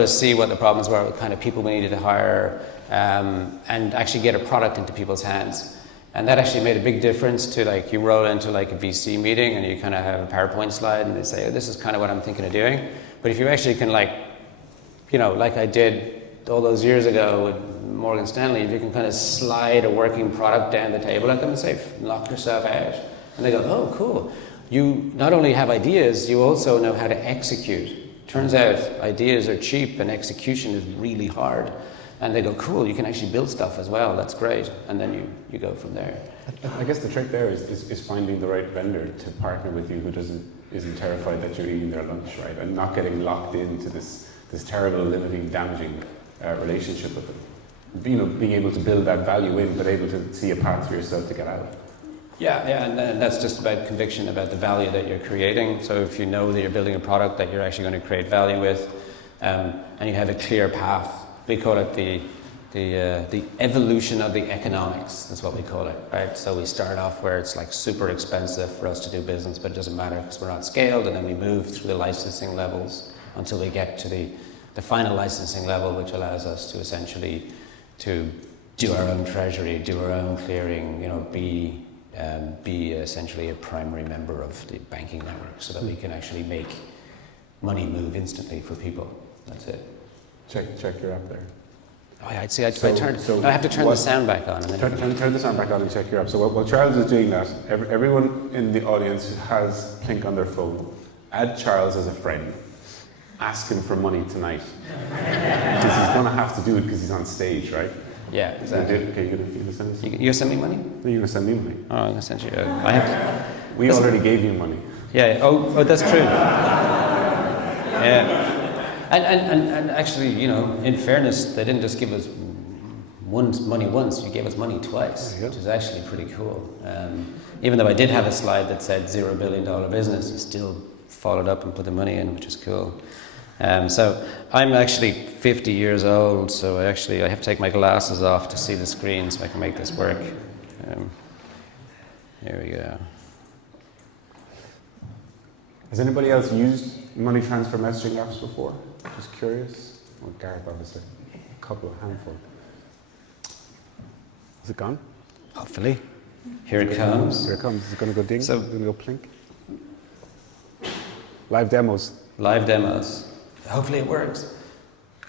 see what the problems were, what kind of people we needed to hire, and actually get a product into people's hands. And that actually made a big difference to, like, you roll into like a VC meeting and you kind of have a PowerPoint slide and they say, oh, this is kind of what I'm thinking of doing. But if you actually can, like, like I did all those years ago with Morgan Stanley, if you can kind of slide a working product down the table at them and say, knock yourself out. And they go, oh, cool. You not only have ideas, you also know how to execute. Turns out ideas are cheap and execution is really hard. And they go, cool, you can actually build stuff as well, that's great. And then you go from there. I guess the trick there is finding the right vendor to partner with you who doesn't isn't terrified that you're eating their lunch, right? And not getting locked into this terrible, limiting, damaging relationship with them. Being able to build that value in, but able to see a path for yourself to get out. Yeah, and that's just about conviction about the value that you're creating. So if you know that you're building a product that you're actually going to create value with, and you have a clear path, we call it the evolution of the economics. That's what we call it, right? So we start off where it's like super expensive for us to do business, but it doesn't matter because we're not scaled, and then we move through the licensing levels until we get to the final licensing level, which allows us to essentially to do our own treasury, do our own clearing, be essentially a primary member of the banking network so that we can actually make money move instantly for people. That's it. Check your app there. Oh yeah, I have to turn the sound back on. And then turn the sound back on and check your app. So while Charles is doing that, everyone in the audience has Plynk on their phone. Add Charles as a friend. Ask him for money tonight. Because he's going to have to do it because he's on stage, right? Yeah, exactly. Okay, you're going to send us? You're going to send me money? No, you're going to send me money. Oh, I'm going to send you. We already gave you money. Yeah. Oh, that's true. Yeah. And actually, in fairness, they didn't just give us money once. You gave us money twice, which is actually pretty cool. Even though I did have a slide that said $0 billion business, you still followed up and put the money in, which is cool. So I'm actually 50 years old, so I have to take my glasses off to see the screen so I can make this work. Here we go. Has anybody else used money transfer messaging apps before? Just curious. Well, Gareth, obviously. A couple, a handful. Is it gone? Hopefully. Here it comes. Here it comes. Is it going to go ding? So, is it going to go plink? Live demos. Live demos. Hopefully it works.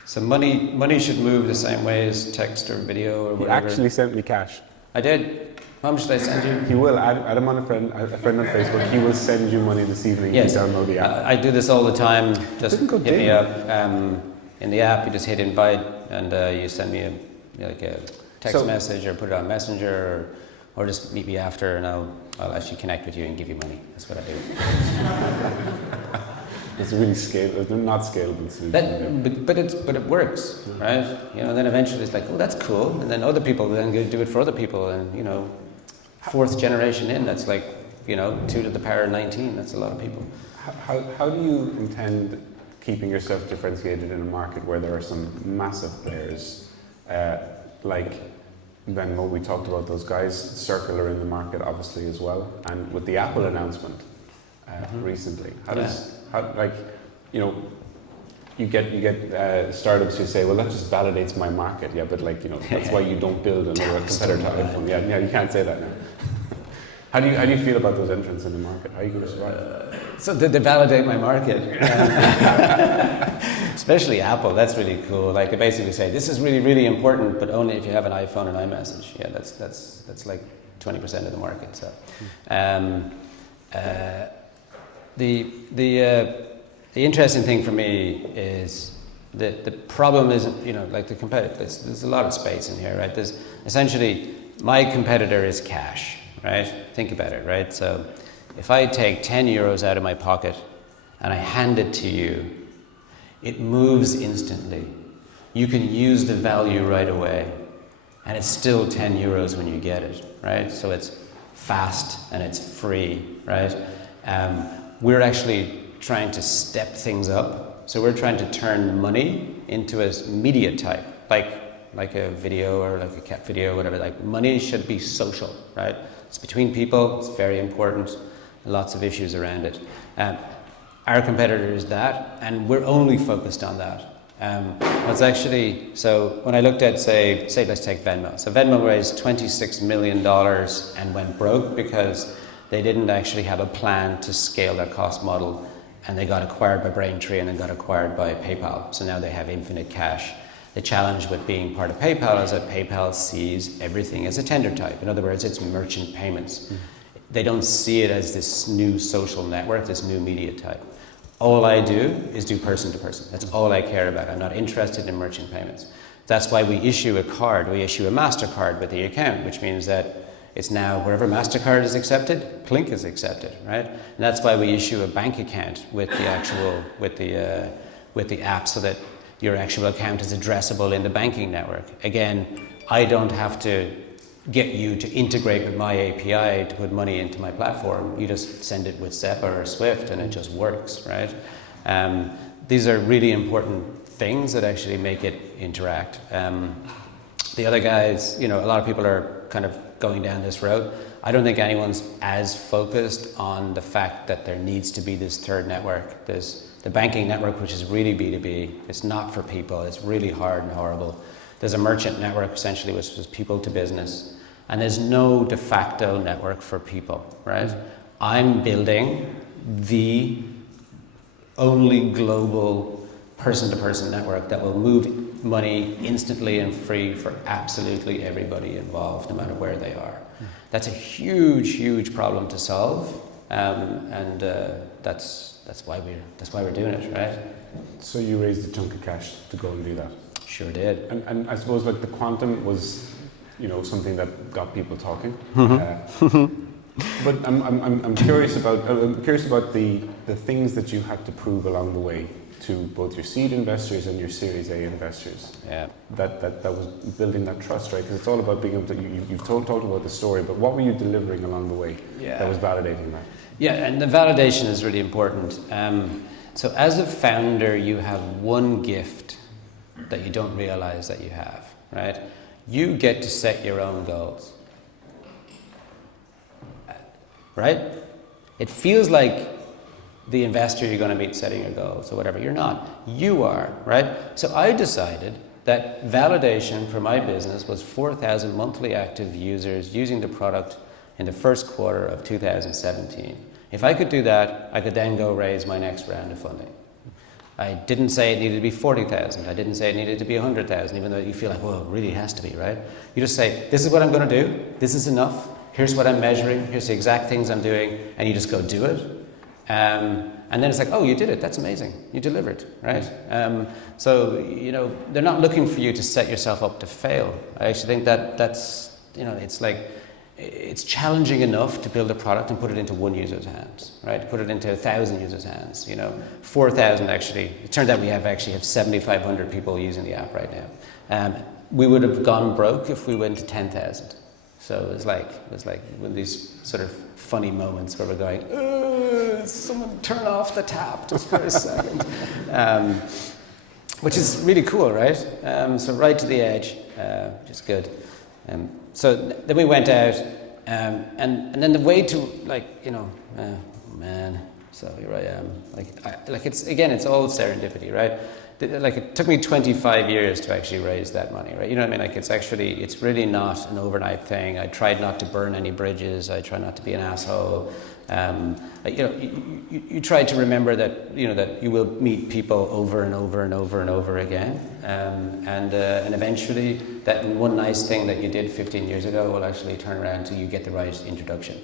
So money should move the same way as text or video or whatever. He actually sent me cash. I did. How much did I send you? He will. Add him on a friend on Facebook. He will send you money this evening if you download the app. I do this all the time. Just hit me up. In the app, you just hit invite and you send me a text message or put it on Messenger or just meet me after and I'll actually connect with you and give you money. That's what I do. It's really scalable. They're not scalable solutions. But it works, right? Then eventually it's like, oh, that's cool. And then other people then go do it for other people. And, fourth generation in, that's like, 2 to the power of 19. That's a lot of people. How do you intend keeping yourself differentiated in a market where there are some massive players like Venmo? We talked about those guys. Circle are in the market, obviously, as well. And with the Apple announcement recently, you get startups who say, well, that just validates my market. Yeah, but that's why you don't build another competitor to iPhone. Yeah, you can't say that now. How do you feel about those entrants in the market? How are you going to survive? So they validate my market, especially Apple. That's really cool. Like they basically say, this is really, really important, but only if you have an iPhone and iMessage. Yeah, that's like 20% of the market. So, the interesting thing for me is the problem isn't, like the competitor, there's a lot of space in here, right? There's essentially, my competitor is cash, right? Think about it, right? So if I take 10 euros out of my pocket and I hand it to you, it moves instantly. You can use the value right away and it's still 10 euros when you get it, right? So it's fast and it's free, right? We're actually trying to step things up. So we're trying to turn money into a media type, like a video or like a cat video, whatever. Like money should be social, right? It's between people, it's very important, lots of issues around it. Our competitor is that, and we're only focused on that. So when I looked at, say let's take Venmo. So Venmo raised $26 million and went broke because they didn't actually have a plan to scale their cost model, and they got acquired by Braintree and then got acquired by PayPal. So now they have infinite cash. The challenge with being part of PayPal is that PayPal sees everything as a tender type. In other words, it's merchant payments. They don't see it as this new social network, this new media type. All I do is do person to person. That's all I care about. I'm not interested in merchant payments. That's why we issue a card. We issue a MasterCard with the account, which means that It's now wherever MasterCard is accepted, Plynk is accepted, right? And that's why we issue a bank account with the app so that your actual account is addressable in the banking network. Again, I don't have to get you to integrate with my API to put money into my platform. You just send it with SEPA or Swift and it just works, right? These are really important things that actually make it interact. The other guys, a lot of people are kind of going down this road. I don't think anyone's as focused on the fact that there needs to be this third network. There's the banking network, which is really B2B. It's not for people. It's really hard and horrible. There's a merchant network, essentially, which is people to business. And there's no de facto network for people, right? I'm building the only global person-to-person network that will move money instantly and free for absolutely everybody involved, no matter where they are. That's a huge, huge problem to solve, and that's why we're doing it, right? So you raised a chunk of cash to go and do that. Sure did. And I suppose like the quantum was, something that got people talking. But I'm curious about the things that you had to prove along the way to both your seed investors and your Series A investors. Yeah. That was building that trust, right? Because it's all about being able to. You've talked about the story, but what were you delivering along the way that was validating that? Yeah, and the validation is really important. So as a founder, you have one gift that you don't realize that you have, right? You get to set your own goals, right? It feels like the investor you're going to meet setting your goals or whatever. You're not. You are, right? So I decided that validation for my business was 4,000 monthly active users using the product in the first quarter of 2017. If I could do that, I could then go raise my next round of funding. I didn't say it needed to be 40,000. I didn't say it needed to be 100,000, even though you feel like, well, it really has to be, right? You just say, this is what I'm going to do. This is enough. Here's what I'm measuring. Here's the exact things I'm doing. And you just go do it. And then it's like, oh, you did it. That's amazing. You delivered, right? So, they're not looking for you to set yourself up to fail. I actually think that's, it's like, it's challenging enough to build a product and put it into one user's hands, right? Put it into 1,000 users' hands, 4,000 actually. It turns out we have 7,500 people using the app right now. We would have gone broke if we went to 10,000. So it was like one of these sort of funny moments where we're going, someone turn off the tap just for a second. Which is really cool, right? So right to the edge, which is good. So then we went out, and then the way to so here I am. It's all serendipity, right? It took me 25 years to actually raise that money, right? You know what I mean? It's really not an overnight thing. I tried not to burn any bridges. I try not to be an asshole. You try to remember that that you will meet people over and over and over and over again, and eventually that one nice thing that you did 15 years ago will actually turn around to you get the right introduction.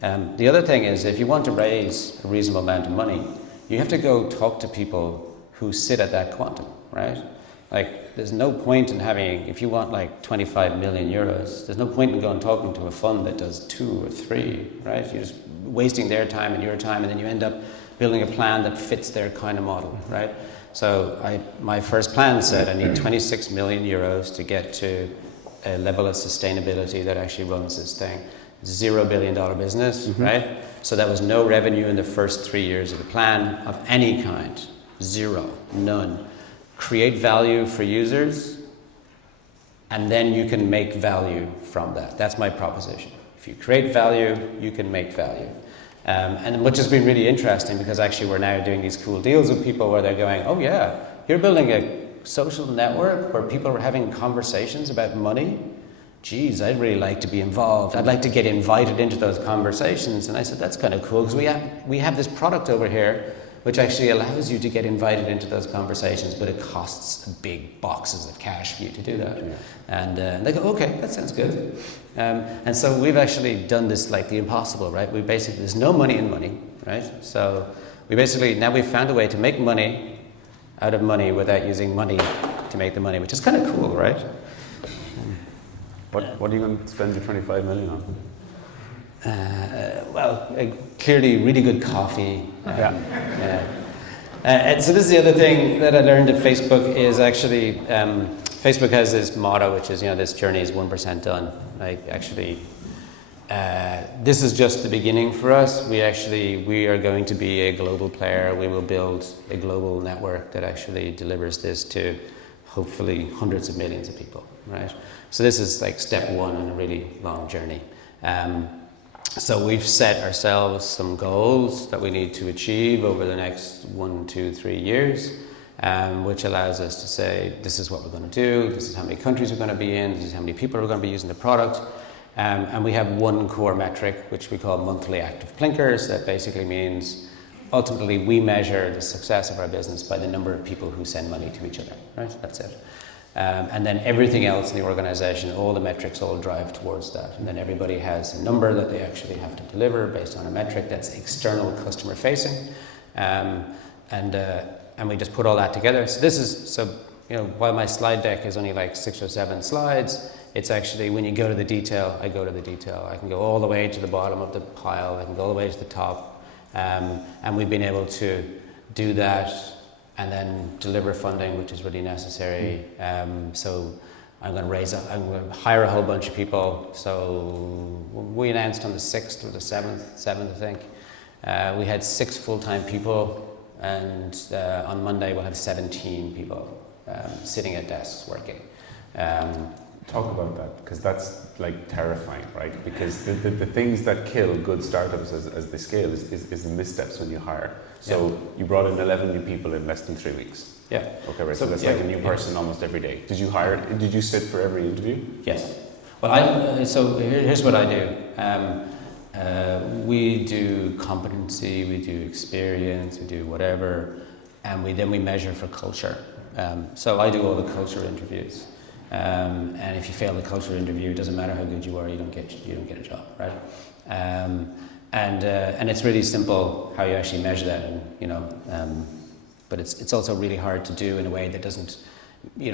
The other thing is, if you want to raise a reasonable amount of money, you have to go talk to people who sit at that quantum, right? There's no point in having, if you want 25 million euros, there's no point in going talking to a fund that does 2 or 3, right? You're just wasting their time and your time, and then you end up building a plan that fits their kind of model, right? So my first plan said I need 26 million euros to get to a level of sustainability that actually runs this thing. $0 billion business, right? So that was no revenue in the first 3 years of the plan of any kind. 0, none. Create value for users, and then you can make value from that. That's my proposition. If you create value, you can make value. And which has been really interesting, because actually we're now doing these cool deals with people where they're going, oh yeah, you're building a social network where people are having conversations about money. Geez, I'd really like to be involved. I'd like to get invited into those conversations. And I said, that's kind of cool, because we have this product over here which actually allows you to get invited into those conversations, but it costs big boxes of cash for you to do that. Yeah. And they go, okay, that sounds good. And so we've actually done this the impossible, right? There's no money in money, right? So now we've found a way to make money out of money without using money to make the money, which is kind of cool, right? What are you going to spend your 25 million on? Clearly really good coffee. Yeah. And so this is the other thing that I learned at Facebook is actually Facebook has this motto, which is, this journey is 1% done. This is just the beginning for us. We are going to be a global player. We will build a global network that actually delivers this to hopefully hundreds of millions of people, right? So this is like step one in a really long journey. So we've set ourselves some goals that we need to achieve over the next 1, 2, 3 years, which allows us to say, this is what we're going to do, this is how many countries we're going to be in, this is how many people are going to be using the product. And we have one core metric, which we call monthly active Plinkers. That basically means, ultimately, we measure the success of our business by the number of people who send money to each other, right? That's it. And then everything else in the organization, all the metrics all drive towards that. And then everybody has a number that they actually have to deliver based on a metric that's external customer facing. And we just put all that together. So while my slide deck is only like 6 or 7 slides, it's actually, when you go to the detail, I go to the detail. I can go all the way to the bottom of the pile. I can go all the way to the top. And we've been able to do that and then deliver funding, which is really necessary. So I'm going to hire a whole bunch of people. So we announced on the 6th or the 7th, I think. We had 6 full-time people, and on Monday we'll have 17 people sitting at desks working. Talk about that, because that's like terrifying, right? Because the things that kill good startups as they scale is the missteps when you hire. So you brought in 11 new people in less than 3 weeks. Yeah. Okay, right. So that's like a new person almost every day. Did you sit for every interview? Yes. Well, so here's what I do. We do competency, we do experience, we do whatever, and then we measure for culture. So I do all the culture interviews. And if you fail the culture interview, it doesn't matter how good you are, you don't get a job, right? And it's really simple how you actually measure that, but it's also really hard to do in a way that doesn't, you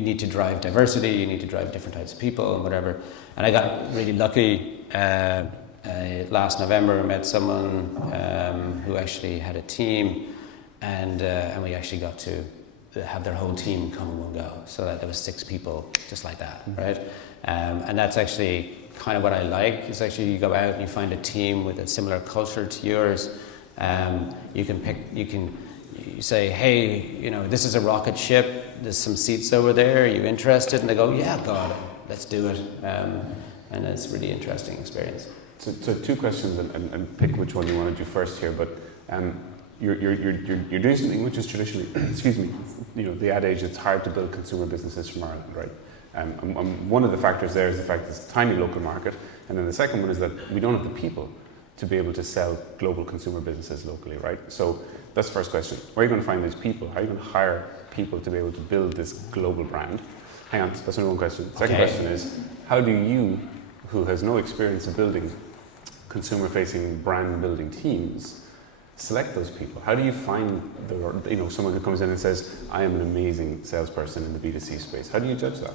need to drive diversity, you need to drive different types of people and whatever. And I got really lucky. Last November, I met someone who actually had a team, and we actually got to have their whole team come in one go, so that there was 6 people just like that, right? And that's actually kind of what I like, is actually you go out and you find a team with a similar culture to yours. You say, hey, this is a rocket ship, there's some seats over there, are you interested? And they go, yeah, God, let's do it. And it's a really interesting experience. So 2 questions, and pick which one you want to do first here, but you're doing something which is traditionally, excuse me, the ad age, it's hard to build consumer businesses from Ireland, right? And one of the factors there is the fact it's a tiny local market, and then the second one is that we don't have the people to be able to sell global consumer businesses locally, right? So that's the first question. Where are you going to find these people? How are you going to hire people to be able to build this global brand? Hang on, that's only one question. The second question is, how do you, who has no experience of building consumer-facing brand-building teams, select those people? How do you find someone who comes in and says, I am an amazing salesperson in the B2C space? How do you judge that?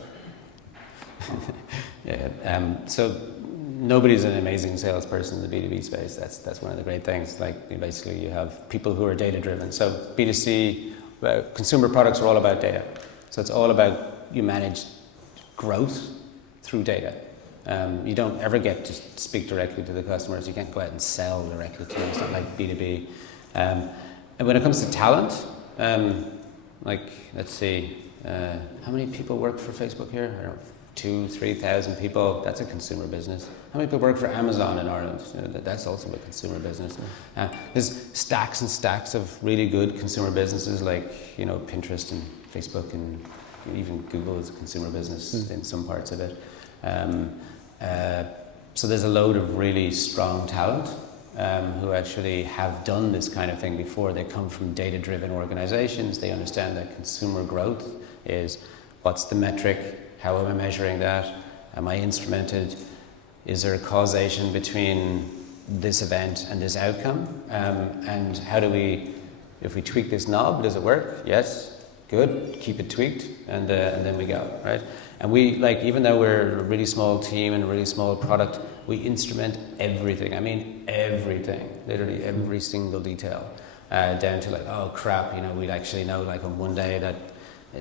So nobody's an amazing salesperson in the B2B space. That's one of the great things. Like, basically you have people who are data driven. So B2C, consumer products are all about data. So it's all about, you manage growth through data. You don't ever get to speak directly to the customers. You can't go out and sell directly to them. It's not like B2B. And when it comes to talent, let's see, how many people work for Facebook here? I don't know, 2,000-3,000 people. That's a consumer business. How many people work for Amazon in Ireland? That's also a consumer business. There's stacks and stacks of really good consumer businesses like Pinterest and Facebook, and even Google is a consumer business in some parts of it. So there's a load of really strong talent who actually have done this kind of thing before. They come from data-driven organizations. They understand that consumer growth is, what's the metric? How am I measuring that? Am I instrumented? Is there a causation between this event and this outcome? And how do we, if we tweak this knob, does it work? Yes. good, keep it tweaked, and then we go, right? And we, like, even though we're a really small team and a really small product, we instrument everything. I mean, everything, literally every single detail, down to like, oh crap, you know, we'd actually know like on one day that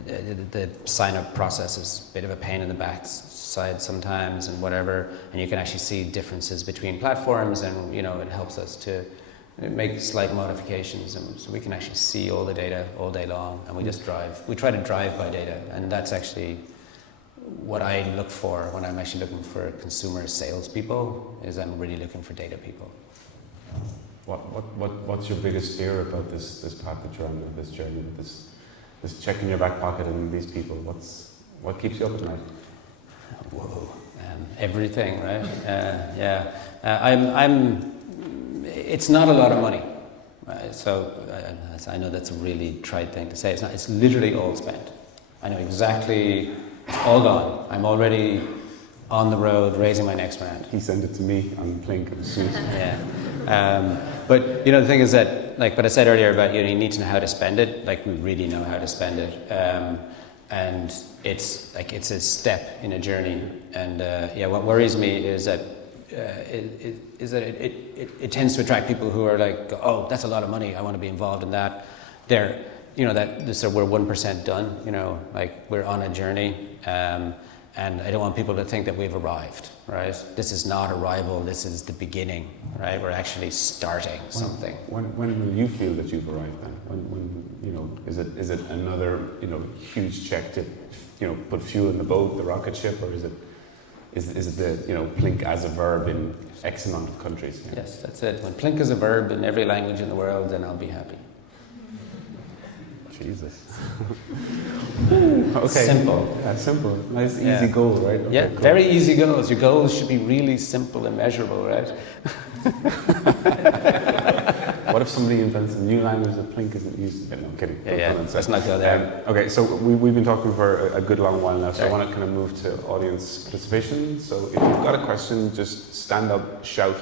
the sign-up process is a bit of a pain in the backside sometimes and whatever, and you can actually see differences between platforms, and you know, it helps us to make slight modifications, and so we can actually see all the data all day long, and we try to drive by data, and that's actually what I look for when I'm actually looking for consumer salespeople. Is I'm really looking for data people. What's your biggest fear about this path that you're on, this journey, this check in your back pocket and these people? What keeps you up at night? Whoa, everything, right? It's not a lot of money, right? So I know that's a really trite thing to say. It's not. It's literally all spent. I know exactly. It's all gone. I'm already on the road raising my next round. He sent it to me on Plynk. It was sweet. Yeah. But you know, the thing is that, like what I said earlier about, you know, you need to know how to spend it. Like, we really know how to spend it. And it's like, it's a step in a journey. And what worries me is that it tends to attract people who are like, oh, that's a lot of money, I want to be involved in that. They're, you know, so we're 1% done, you know, like we're on a journey. And I don't want people to think that we've arrived, right? This is not arrival, this is the beginning, right? We're actually starting something. When will you feel that you've arrived then? When you know, is it another, you know, huge check to, you know, put fuel in the boat, the rocket ship, or is it the, you know, Plynk as a verb in X amount of countries? Yeah. Yes, that's it. When Plynk is a verb in every language in the world, then I'll be happy. Jesus. Okay. Simple. Yeah, simple. Nice, easy goal, right? Okay, yeah, cool. Very easy goals. Your goals should be really simple and measurable, right? What if somebody invents a new language that Plynk isn't used? No, I'm kidding. Yeah. Let's not go there. Okay, so we've been talking for a good long while now, so Sure. I want to kind of move to audience participation. So if you've got a question, just stand up, shout,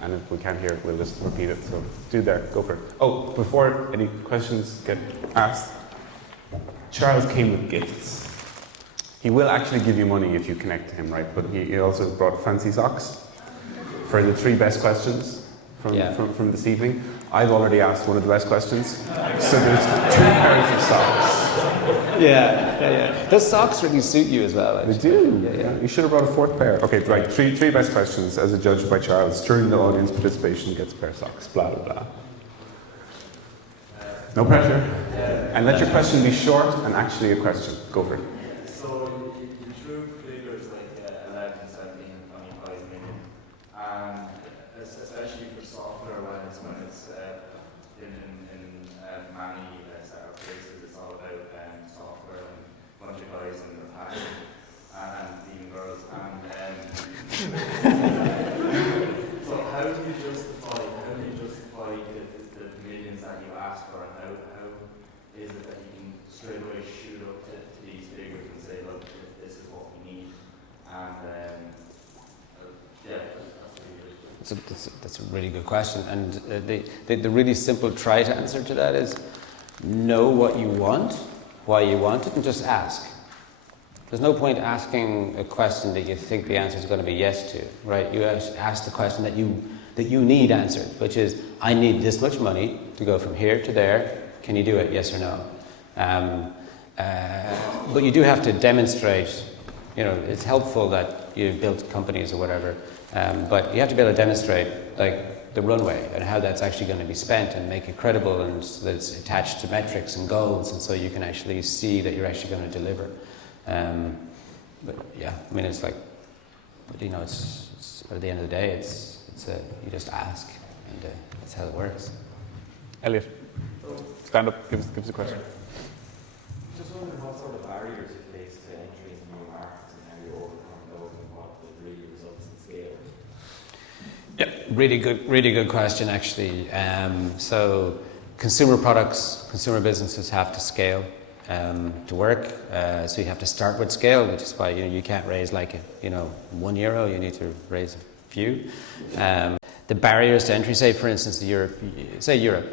and if we can't hear it, we'll just repeat it. So do there, go for it. Oh, before any questions get asked, Charles came with gifts. He will actually give you money if you connect to him, right? But he also brought fancy socks for the 3 best questions from this evening. I've already asked one of the best questions, so there's 2 pairs of socks. Yeah. Those socks really suit you as well, actually. They do. Yeah. You should have brought a 4th pair. Okay, right. 3 best questions as judged by Charles during the audience participation gets a pair of socks. Blah blah blah. No pressure. And let your question be short and actually a question. Go for it. So your true figures like 11, 17, 25 million, and especially for software when it's in many startup cases, it's all about software and a bunch of guys in the pack and even girls. And so how do you justify the millions that you ask for, and how is it that you can straight away shoot up to these figures and say, look, this is what we need, and That's a really good question, and the really simple trite answer to that is know what you want, why you want it, and just ask. There's no point asking a question that you think the answer is going to be yes to, right? You ask the question that you need answered, which is, I need this much money to go from here to there. Can you do it? Yes or no? But you do have to demonstrate. You know, it's helpful that you built companies or whatever, but you have to be able to demonstrate like the runway and how that's actually going to be spent and make it credible, and so that it's attached to metrics and goals, and so you can actually see that you're actually going to deliver. But yeah, I mean, it's like, but you know, it's but at the end of the day, you just ask, and that's how it works. Elliot, stand up. Give us a question. just wondering what sort of barriers you face to entry into new markets and how you overcome those, and what really results in scale. Yeah, really good question, actually. So consumer products, consumer businesses have to scale to work. So you have to start with scale, which is why you can't raise like €1. You need to raise a few. the barriers to entry, say for instance Europe,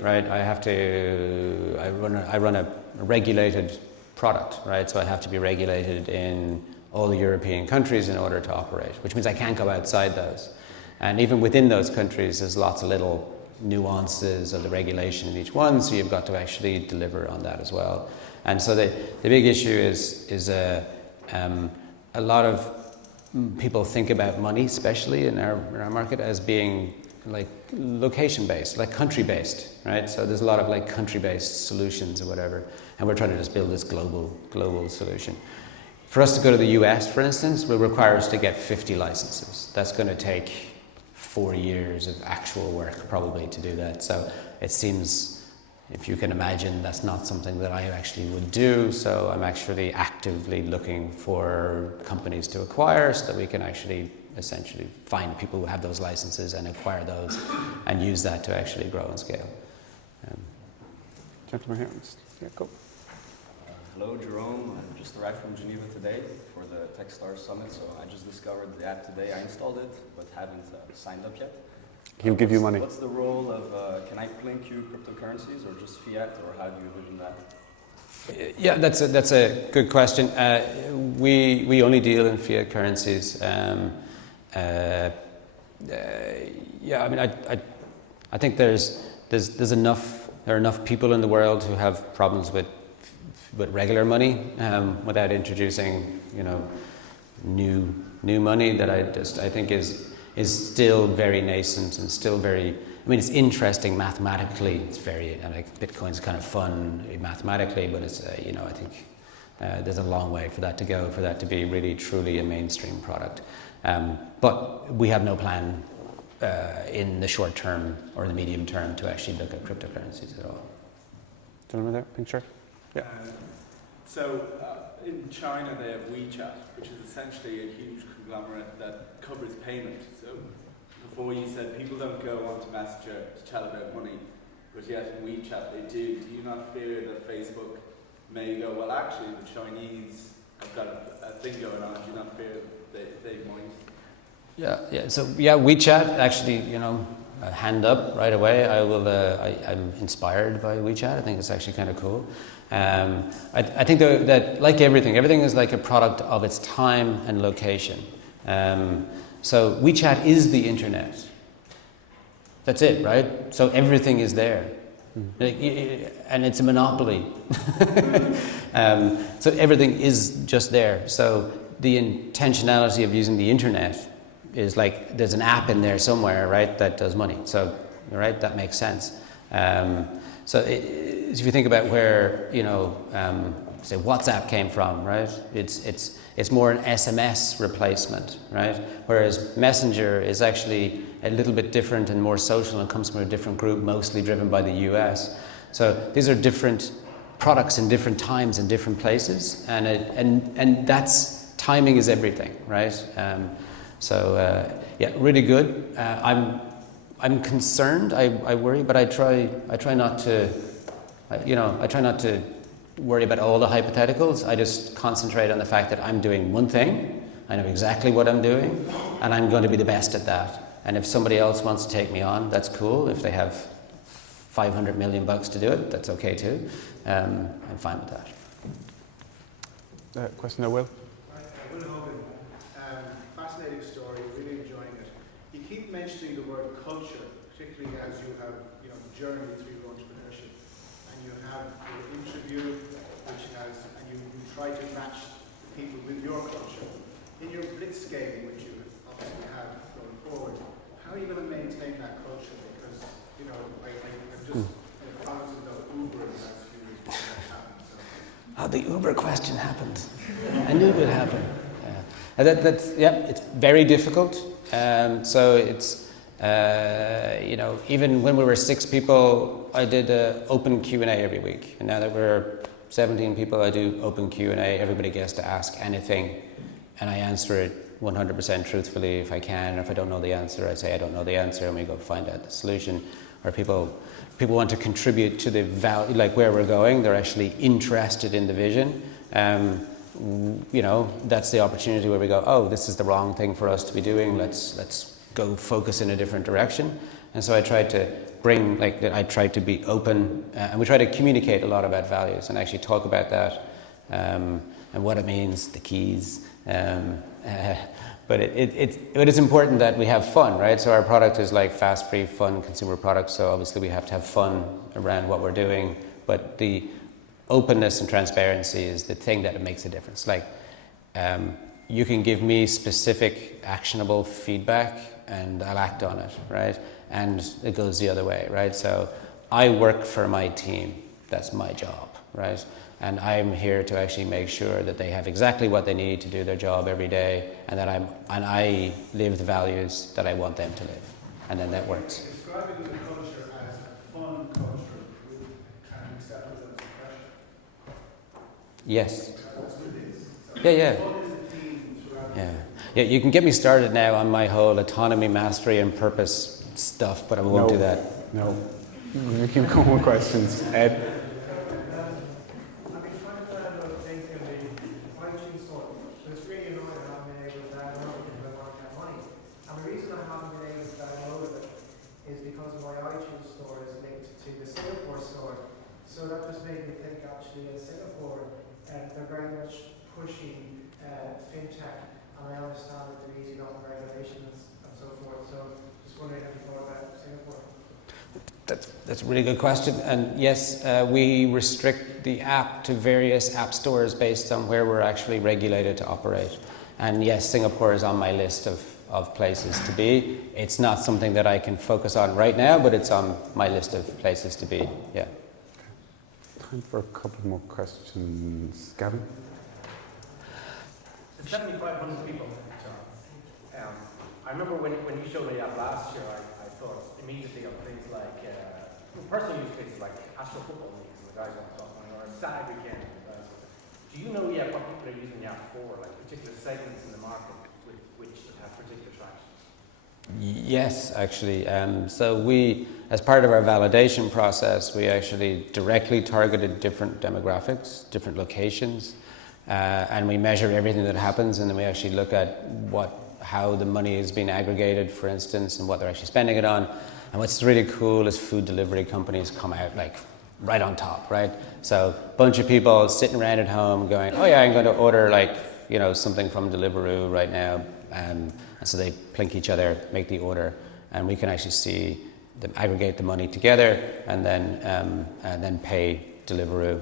right? I run a regulated product, right? So I have to be regulated in all the European countries in order to operate, which means I can't go outside those. And even within those countries, there's lots of little nuances of the regulation in each one, so you've got to actually deliver on that as well. And so the big issue is a lot of people think about money, especially in our market, as being like location-based, like country-based, right? So there's a lot of like country-based solutions or whatever, and we're trying to just build this global solution. For us to go to the US, for instance, will require us to get 50 licenses. That's going to take 4 years of actual work probably to do that. So it seems, if you can imagine, that's not something that I actually would do. So I'm actually actively looking for companies to acquire so that we can actually essentially find people who have those licenses and acquire those and use that to actually grow and scale. Gentleman here. Yeah, go. Hello, Jerome. I just arrived from Geneva today for the Techstars Summit, so I just discovered the app today. I installed it, but haven't signed up yet. He'll give you money. What's the role of, can I Plynk you cryptocurrencies or just fiat, or how do you envision that? Yeah, that's a good question. We only deal in fiat currencies. Yeah, I mean, I think there are enough people in the world who have problems with regular money without introducing, new money that I think is still very nascent and still very. I mean, it's interesting mathematically. It's very like Bitcoin's kind of fun mathematically, but it's I think there's a long way for that to go, for that to be really truly a mainstream product. But we have no plan in the short term or the medium term to actually look at cryptocurrencies at all. Gentleman there, pink shirt. Yeah. So in China they have WeChat, which is essentially a huge conglomerate that covers payment. So before you said people don't go onto Messenger to chat about money, but yet in WeChat they do. Do you not fear that Facebook may go, well actually the Chinese have got a thing going on, do you not fear that they might? Yeah. So WeChat actually, hand up right away. I'm inspired by WeChat. I think it's actually kind of cool. I think that like everything is like a product of its time and location. So WeChat is the internet. That's it, right? So everything is there. And it's a monopoly. So everything is just there. So the intentionality of using the internet is like there's an app in there somewhere, right, that does money. So, right, that makes sense. If you think about where, say WhatsApp came from, right, it's more an SMS replacement, right, whereas Messenger is actually a little bit different and more social and comes from a different group, mostly driven by the US. So these are different products in different times and different places, and that's timing is everything, right? Really good. I'm concerned. I worry, but I try not to. I try not to worry about all the hypotheticals. I just concentrate on the fact that I'm doing one thing. I know exactly what I'm doing, and I'm going to be the best at that. And if somebody else wants to take me on, that's cool. If they have $500 million to do it, that's okay too. I'm fine with that. Question there, Will? Will Hogan, fascinating story, really enjoying it. You keep mentioning the word culture, particularly as you have journeyed through your entrepreneurship, and you have your interview, and you try to match people with your culture. In your blitz scaling, which you obviously have going forward, how are you going to maintain that culture? Because I'm just cognizant of Uber in the last few years before that happened. So. Oh, the Uber question happened. I knew it would happen. It's very difficult. So it's even when we were 6 people, I did an open Q&A every week. And now that we're 17 people, I do open Q&A. Everybody gets to ask anything, and I answer it 100% truthfully if I can. Or if I don't know the answer, I say I don't know the answer, and we go find out the solution. Or people want to contribute to the value, like where we're going. They're actually interested in the vision. That's the opportunity where we go, oh, this is the wrong thing for us to be doing. Let's go focus in a different direction. And so I tried to bring, I tried to be open, and we try to communicate a lot about values and actually talk about that and what it means, the keys. But it is important that we have fun, right? So our product is like fast, free, fun consumer product. So obviously we have to have fun around what we're doing. But the openness and transparency is the thing that makes a difference. Like you can give me specific actionable feedback and I'll act on it, right? And it goes the other way, right? So I work for my team. That's my job, right? And I'm here to actually make sure that they have exactly what they need to do their job every day, and that I live the values that I want them to live, and then that works. Describing the culture as a fun culture with kind of acceptance and suppression. Yes. That's what it is. So Yeah. fun is the theme throughout. Yeah. You can get me started now on my whole autonomy, mastery, and purpose stuff, but I won't do that. No. We keep going with questions. Ed? So that just made me think actually in Singapore, they're very much pushing fintech, and I understand that they're easing on regulations and so forth. So just wondering if you thought about Singapore. That's a really good question. And yes, we restrict the app to various app stores based on where we're actually regulated to operate. And yes, Singapore is on my list of places to be. It's not something that I can focus on right now, but it's on my list of places to be, yeah. Time for a couple more questions. Gavin? It's 7,500 people, John. I remember when you showed me that last year, I thought immediately of things like, personal use cases like Astro football leagues, and the guys want to talk about, or a stag weekend. Do you know yet what people are using the app for, like particular segments in the market which have particular traction? Yes, actually. So we, as part of our validation process, we actually directly targeted different demographics, different locations, and we measure everything that happens, and then we actually look at how the money is being aggregated, for instance, and what they're actually spending it on. And what's really cool is food delivery companies come out like right on top, right? So a bunch of people sitting around at home going, oh yeah, I'm going to order something from Deliveroo right now. And so they Plynk each other, make the order, and we can actually see them aggregate the money together and then pay Deliveroo.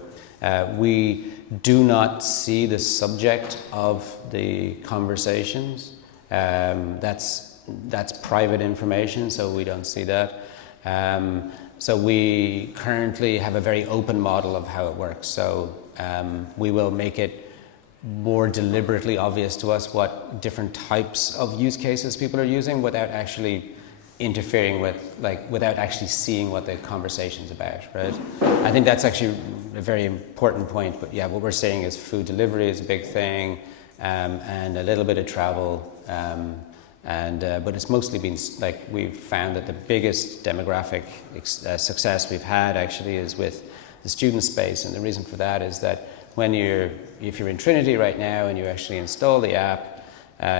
We do not see the subject of the conversations. That's private information, so we don't see that. So we currently have a very open model of how it works. So we will make it more deliberately obvious to us what different types of use cases people are using without actually interfering with, without actually seeing what the conversation's about, right? I think that's actually a very important point, but yeah, what we're saying is food delivery is a big thing, and a little bit of travel, but it's mostly been, we've found that the biggest demographic success we've had actually is with the student space, and the reason for that is that if you're in Trinity right now and you actually install the app,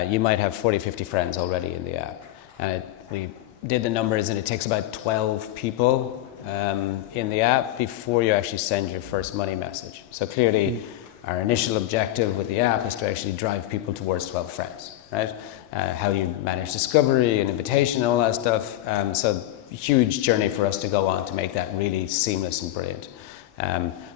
you might have 40, 50 friends already in the app. And we did the numbers, and it takes about 12 people in the app before you actually send your first money message. So clearly, our initial objective with the app is to actually drive people towards 12 friends, right? How you manage discovery and invitation and all that stuff. So huge journey for us to go on to make that really seamless and brilliant.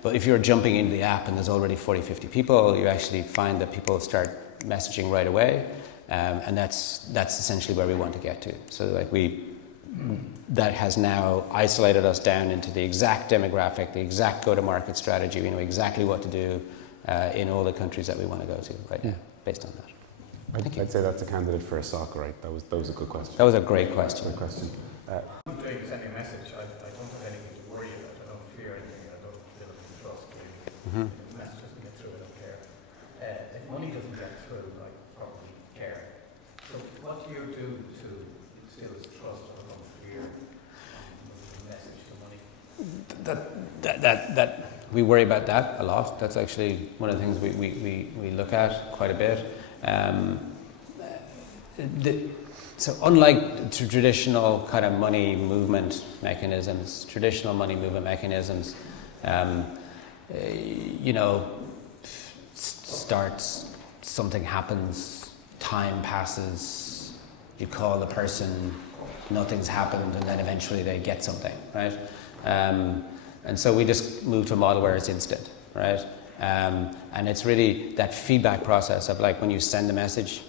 But if you're jumping into the app and there's already 40, 50 people, you actually find that people start messaging right away. And that's essentially where we want to get to. So that has now isolated us down into the exact demographic, the exact go-to-market strategy. We know exactly what to do in all the countries that we want to go to right now, based on that. I'd say that's a candidate for a sock, right? That was a good question. That was a great question. Good question. Sending a message, I don't have anything to worry about. I don't fear anything. I don't feel any trust. Mm-hmm. If the message doesn't get through, I don't care. If money doesn't get through, I probably care. So what do you do to instill trust or not fear the message to money? That we worry about that a lot. That's actually one of the things we look at quite a bit. so unlike traditional kind of money movement mechanisms, you know, starts, something happens, time passes, you call the person, nothing's happened, and then eventually they get something, right? And so we just move to a model where it's instant, right? And it's really that feedback process of like when you send a message,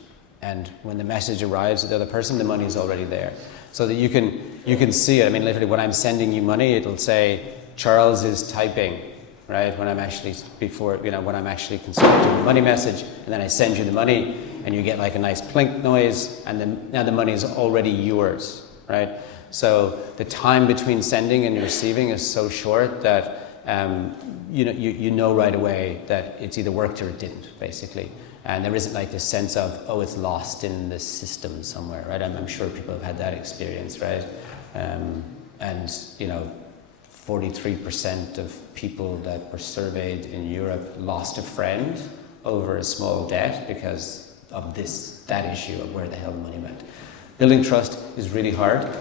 and when the message arrives at the other person, the money is already there, so that you can see it. I mean, literally, when I'm sending you money, it'll say Charles is typing, right? When I'm actually when I'm actually constructing the money message, and then I send you the money, and you get like a nice plink noise, and then now the money is already yours, right? So the time between sending and receiving is so short that you know right away that it's either worked or it didn't, basically. And there isn't like this sense of, oh, it's lost in the system somewhere, right? I'm sure people have had that experience, right? And, you know, 43% of people that were surveyed in Europe lost a friend over a small debt because of that issue of where the hell the money went. Building trust is really hard.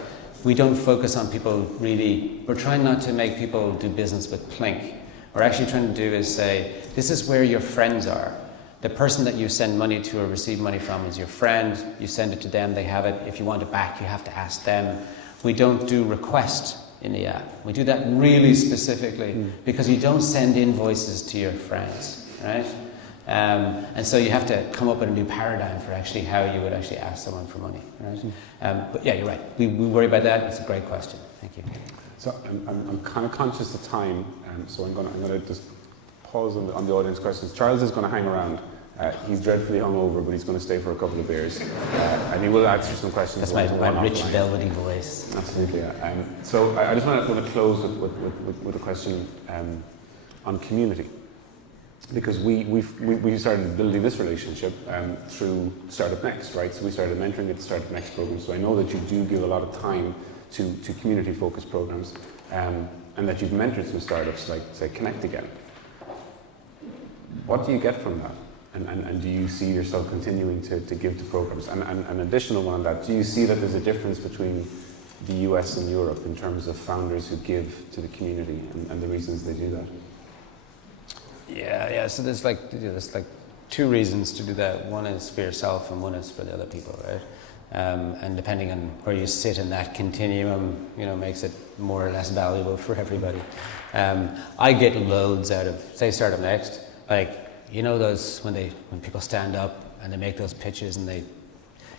We don't focus on people really, we're trying not to make people do business with Plynk. What we're actually trying to do is say, this is where your friends are. The person that you send money to or receive money from is your friend. You send it to them, they have it. If you want it back, you have to ask them. We don't do request in the app. We do that really specifically because you don't send invoices to your friends, right? And so you have to come up with a new paradigm for actually how you would actually ask someone for money, right? But yeah, you're right. We worry about that. It's a great question. Thank you. So I'm kind of conscious of time, so I'm gonna just pause on the audience questions. Charles is going to hang around. He's dreadfully hungover, but he's going to stay for a couple of beers, and he will answer some questions. That's my rich, velvety voice. Absolutely. Yeah. So I just want to close with a question on community, because we started building this relationship through Startup Next, right? So we started mentoring at the Startup Next program. So I know that you do give a lot of time to community-focused programs, and that you've mentored some startups like, say, Connect Again. What do you get from that? And do you see yourself continuing to give to programs? And an additional one on that, do you see that there's a difference between the US and Europe in terms of founders who give to the community and the reasons they do that? Yeah. So there's like two reasons to do that. One is for yourself and one is for the other people, right? And depending on where you sit in that continuum, you know, makes it more or less valuable for everybody. I get loads out of, say, Startup Next. Like, you know, those when people stand up and they make those pitches and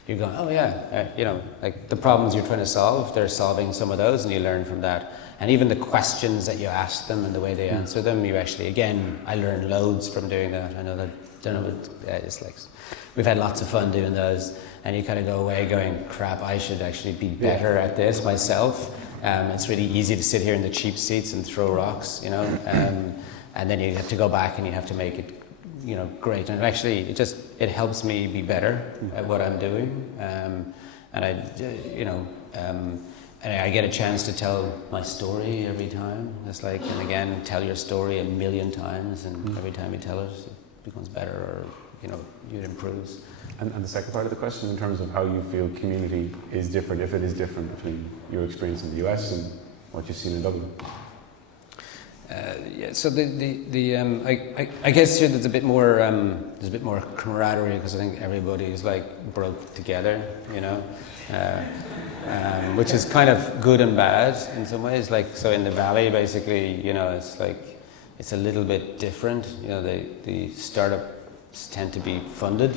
you're going, oh yeah, you know, like the problems you're trying to solve, they're solving some of those, and you learn from that. And even the questions that you ask them and the way they answer them, you actually, again, I learned loads from doing that. I know that, it's like, we've had lots of fun doing those, and you kind of go away going, crap, I should actually be better at this myself. It's really easy to sit here in the cheap seats and throw rocks, you know, and then you have to go back and you have to make it, you know, great. And actually, it helps me be better at what I'm doing. And I get a chance to tell my story every time. It's like, and again, tell your story 1,000,000 times, and every time you tell it, it becomes better, or, you know, it improves. And the second part of the question, in terms of how you feel community is different, if it is different between your experience in the US and what you've seen in Dublin. So I guess here there's a bit more camaraderie, because I think everybody is like broke together, you know, which is kind of good and bad in some ways. Like, so in the Valley, basically, you know, it's like it's a little bit different. You know, the startups tend to be funded,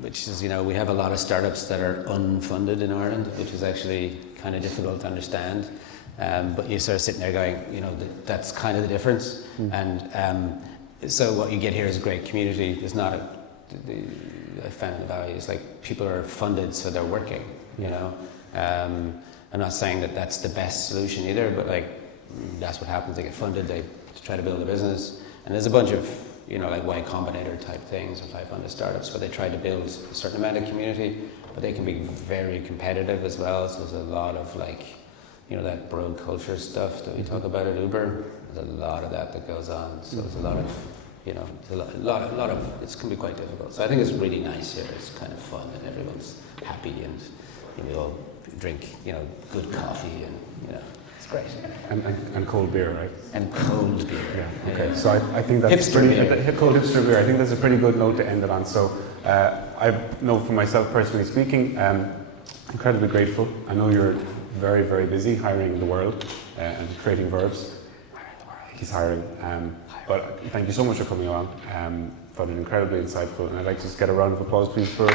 which is, you know, we have a lot of startups that are unfunded in Ireland, which is actually kind of difficult to understand. But you're sort of sitting there going, you know, that's kind of the difference. And so what you get here is a great community. It's not I found in the Valley, it's like people are funded, so they're working, you know. I'm not saying that that's the best solution either, but like that's what happens. They get funded, they try to build a business. And there's a bunch of, you know, like Y Combinator type things, or 500 startups, where they try to build a certain amount of community, but they can be very competitive as well. So there's a lot of like, you know, that bro culture stuff that we talk about at Uber. There's a lot of that goes on. So there's a lot of You know, it's a lot of it can be quite difficult. So I think it's really nice here. It's kind of fun and everyone's happy and we all drink, you know, good coffee and you know, it's great. And cold beer, right? And cold beer. Yeah. Okay. So I think that's Hipster pretty beer. cold hipster beer. I think that's a pretty good note to end it on. So I know for myself personally speaking, incredibly grateful. I know you're very, very busy hiring the world and creating verbs. He's hiring. But thank you so much for coming on. Found it incredibly insightful, and I'd like to just get a round of applause, please, for.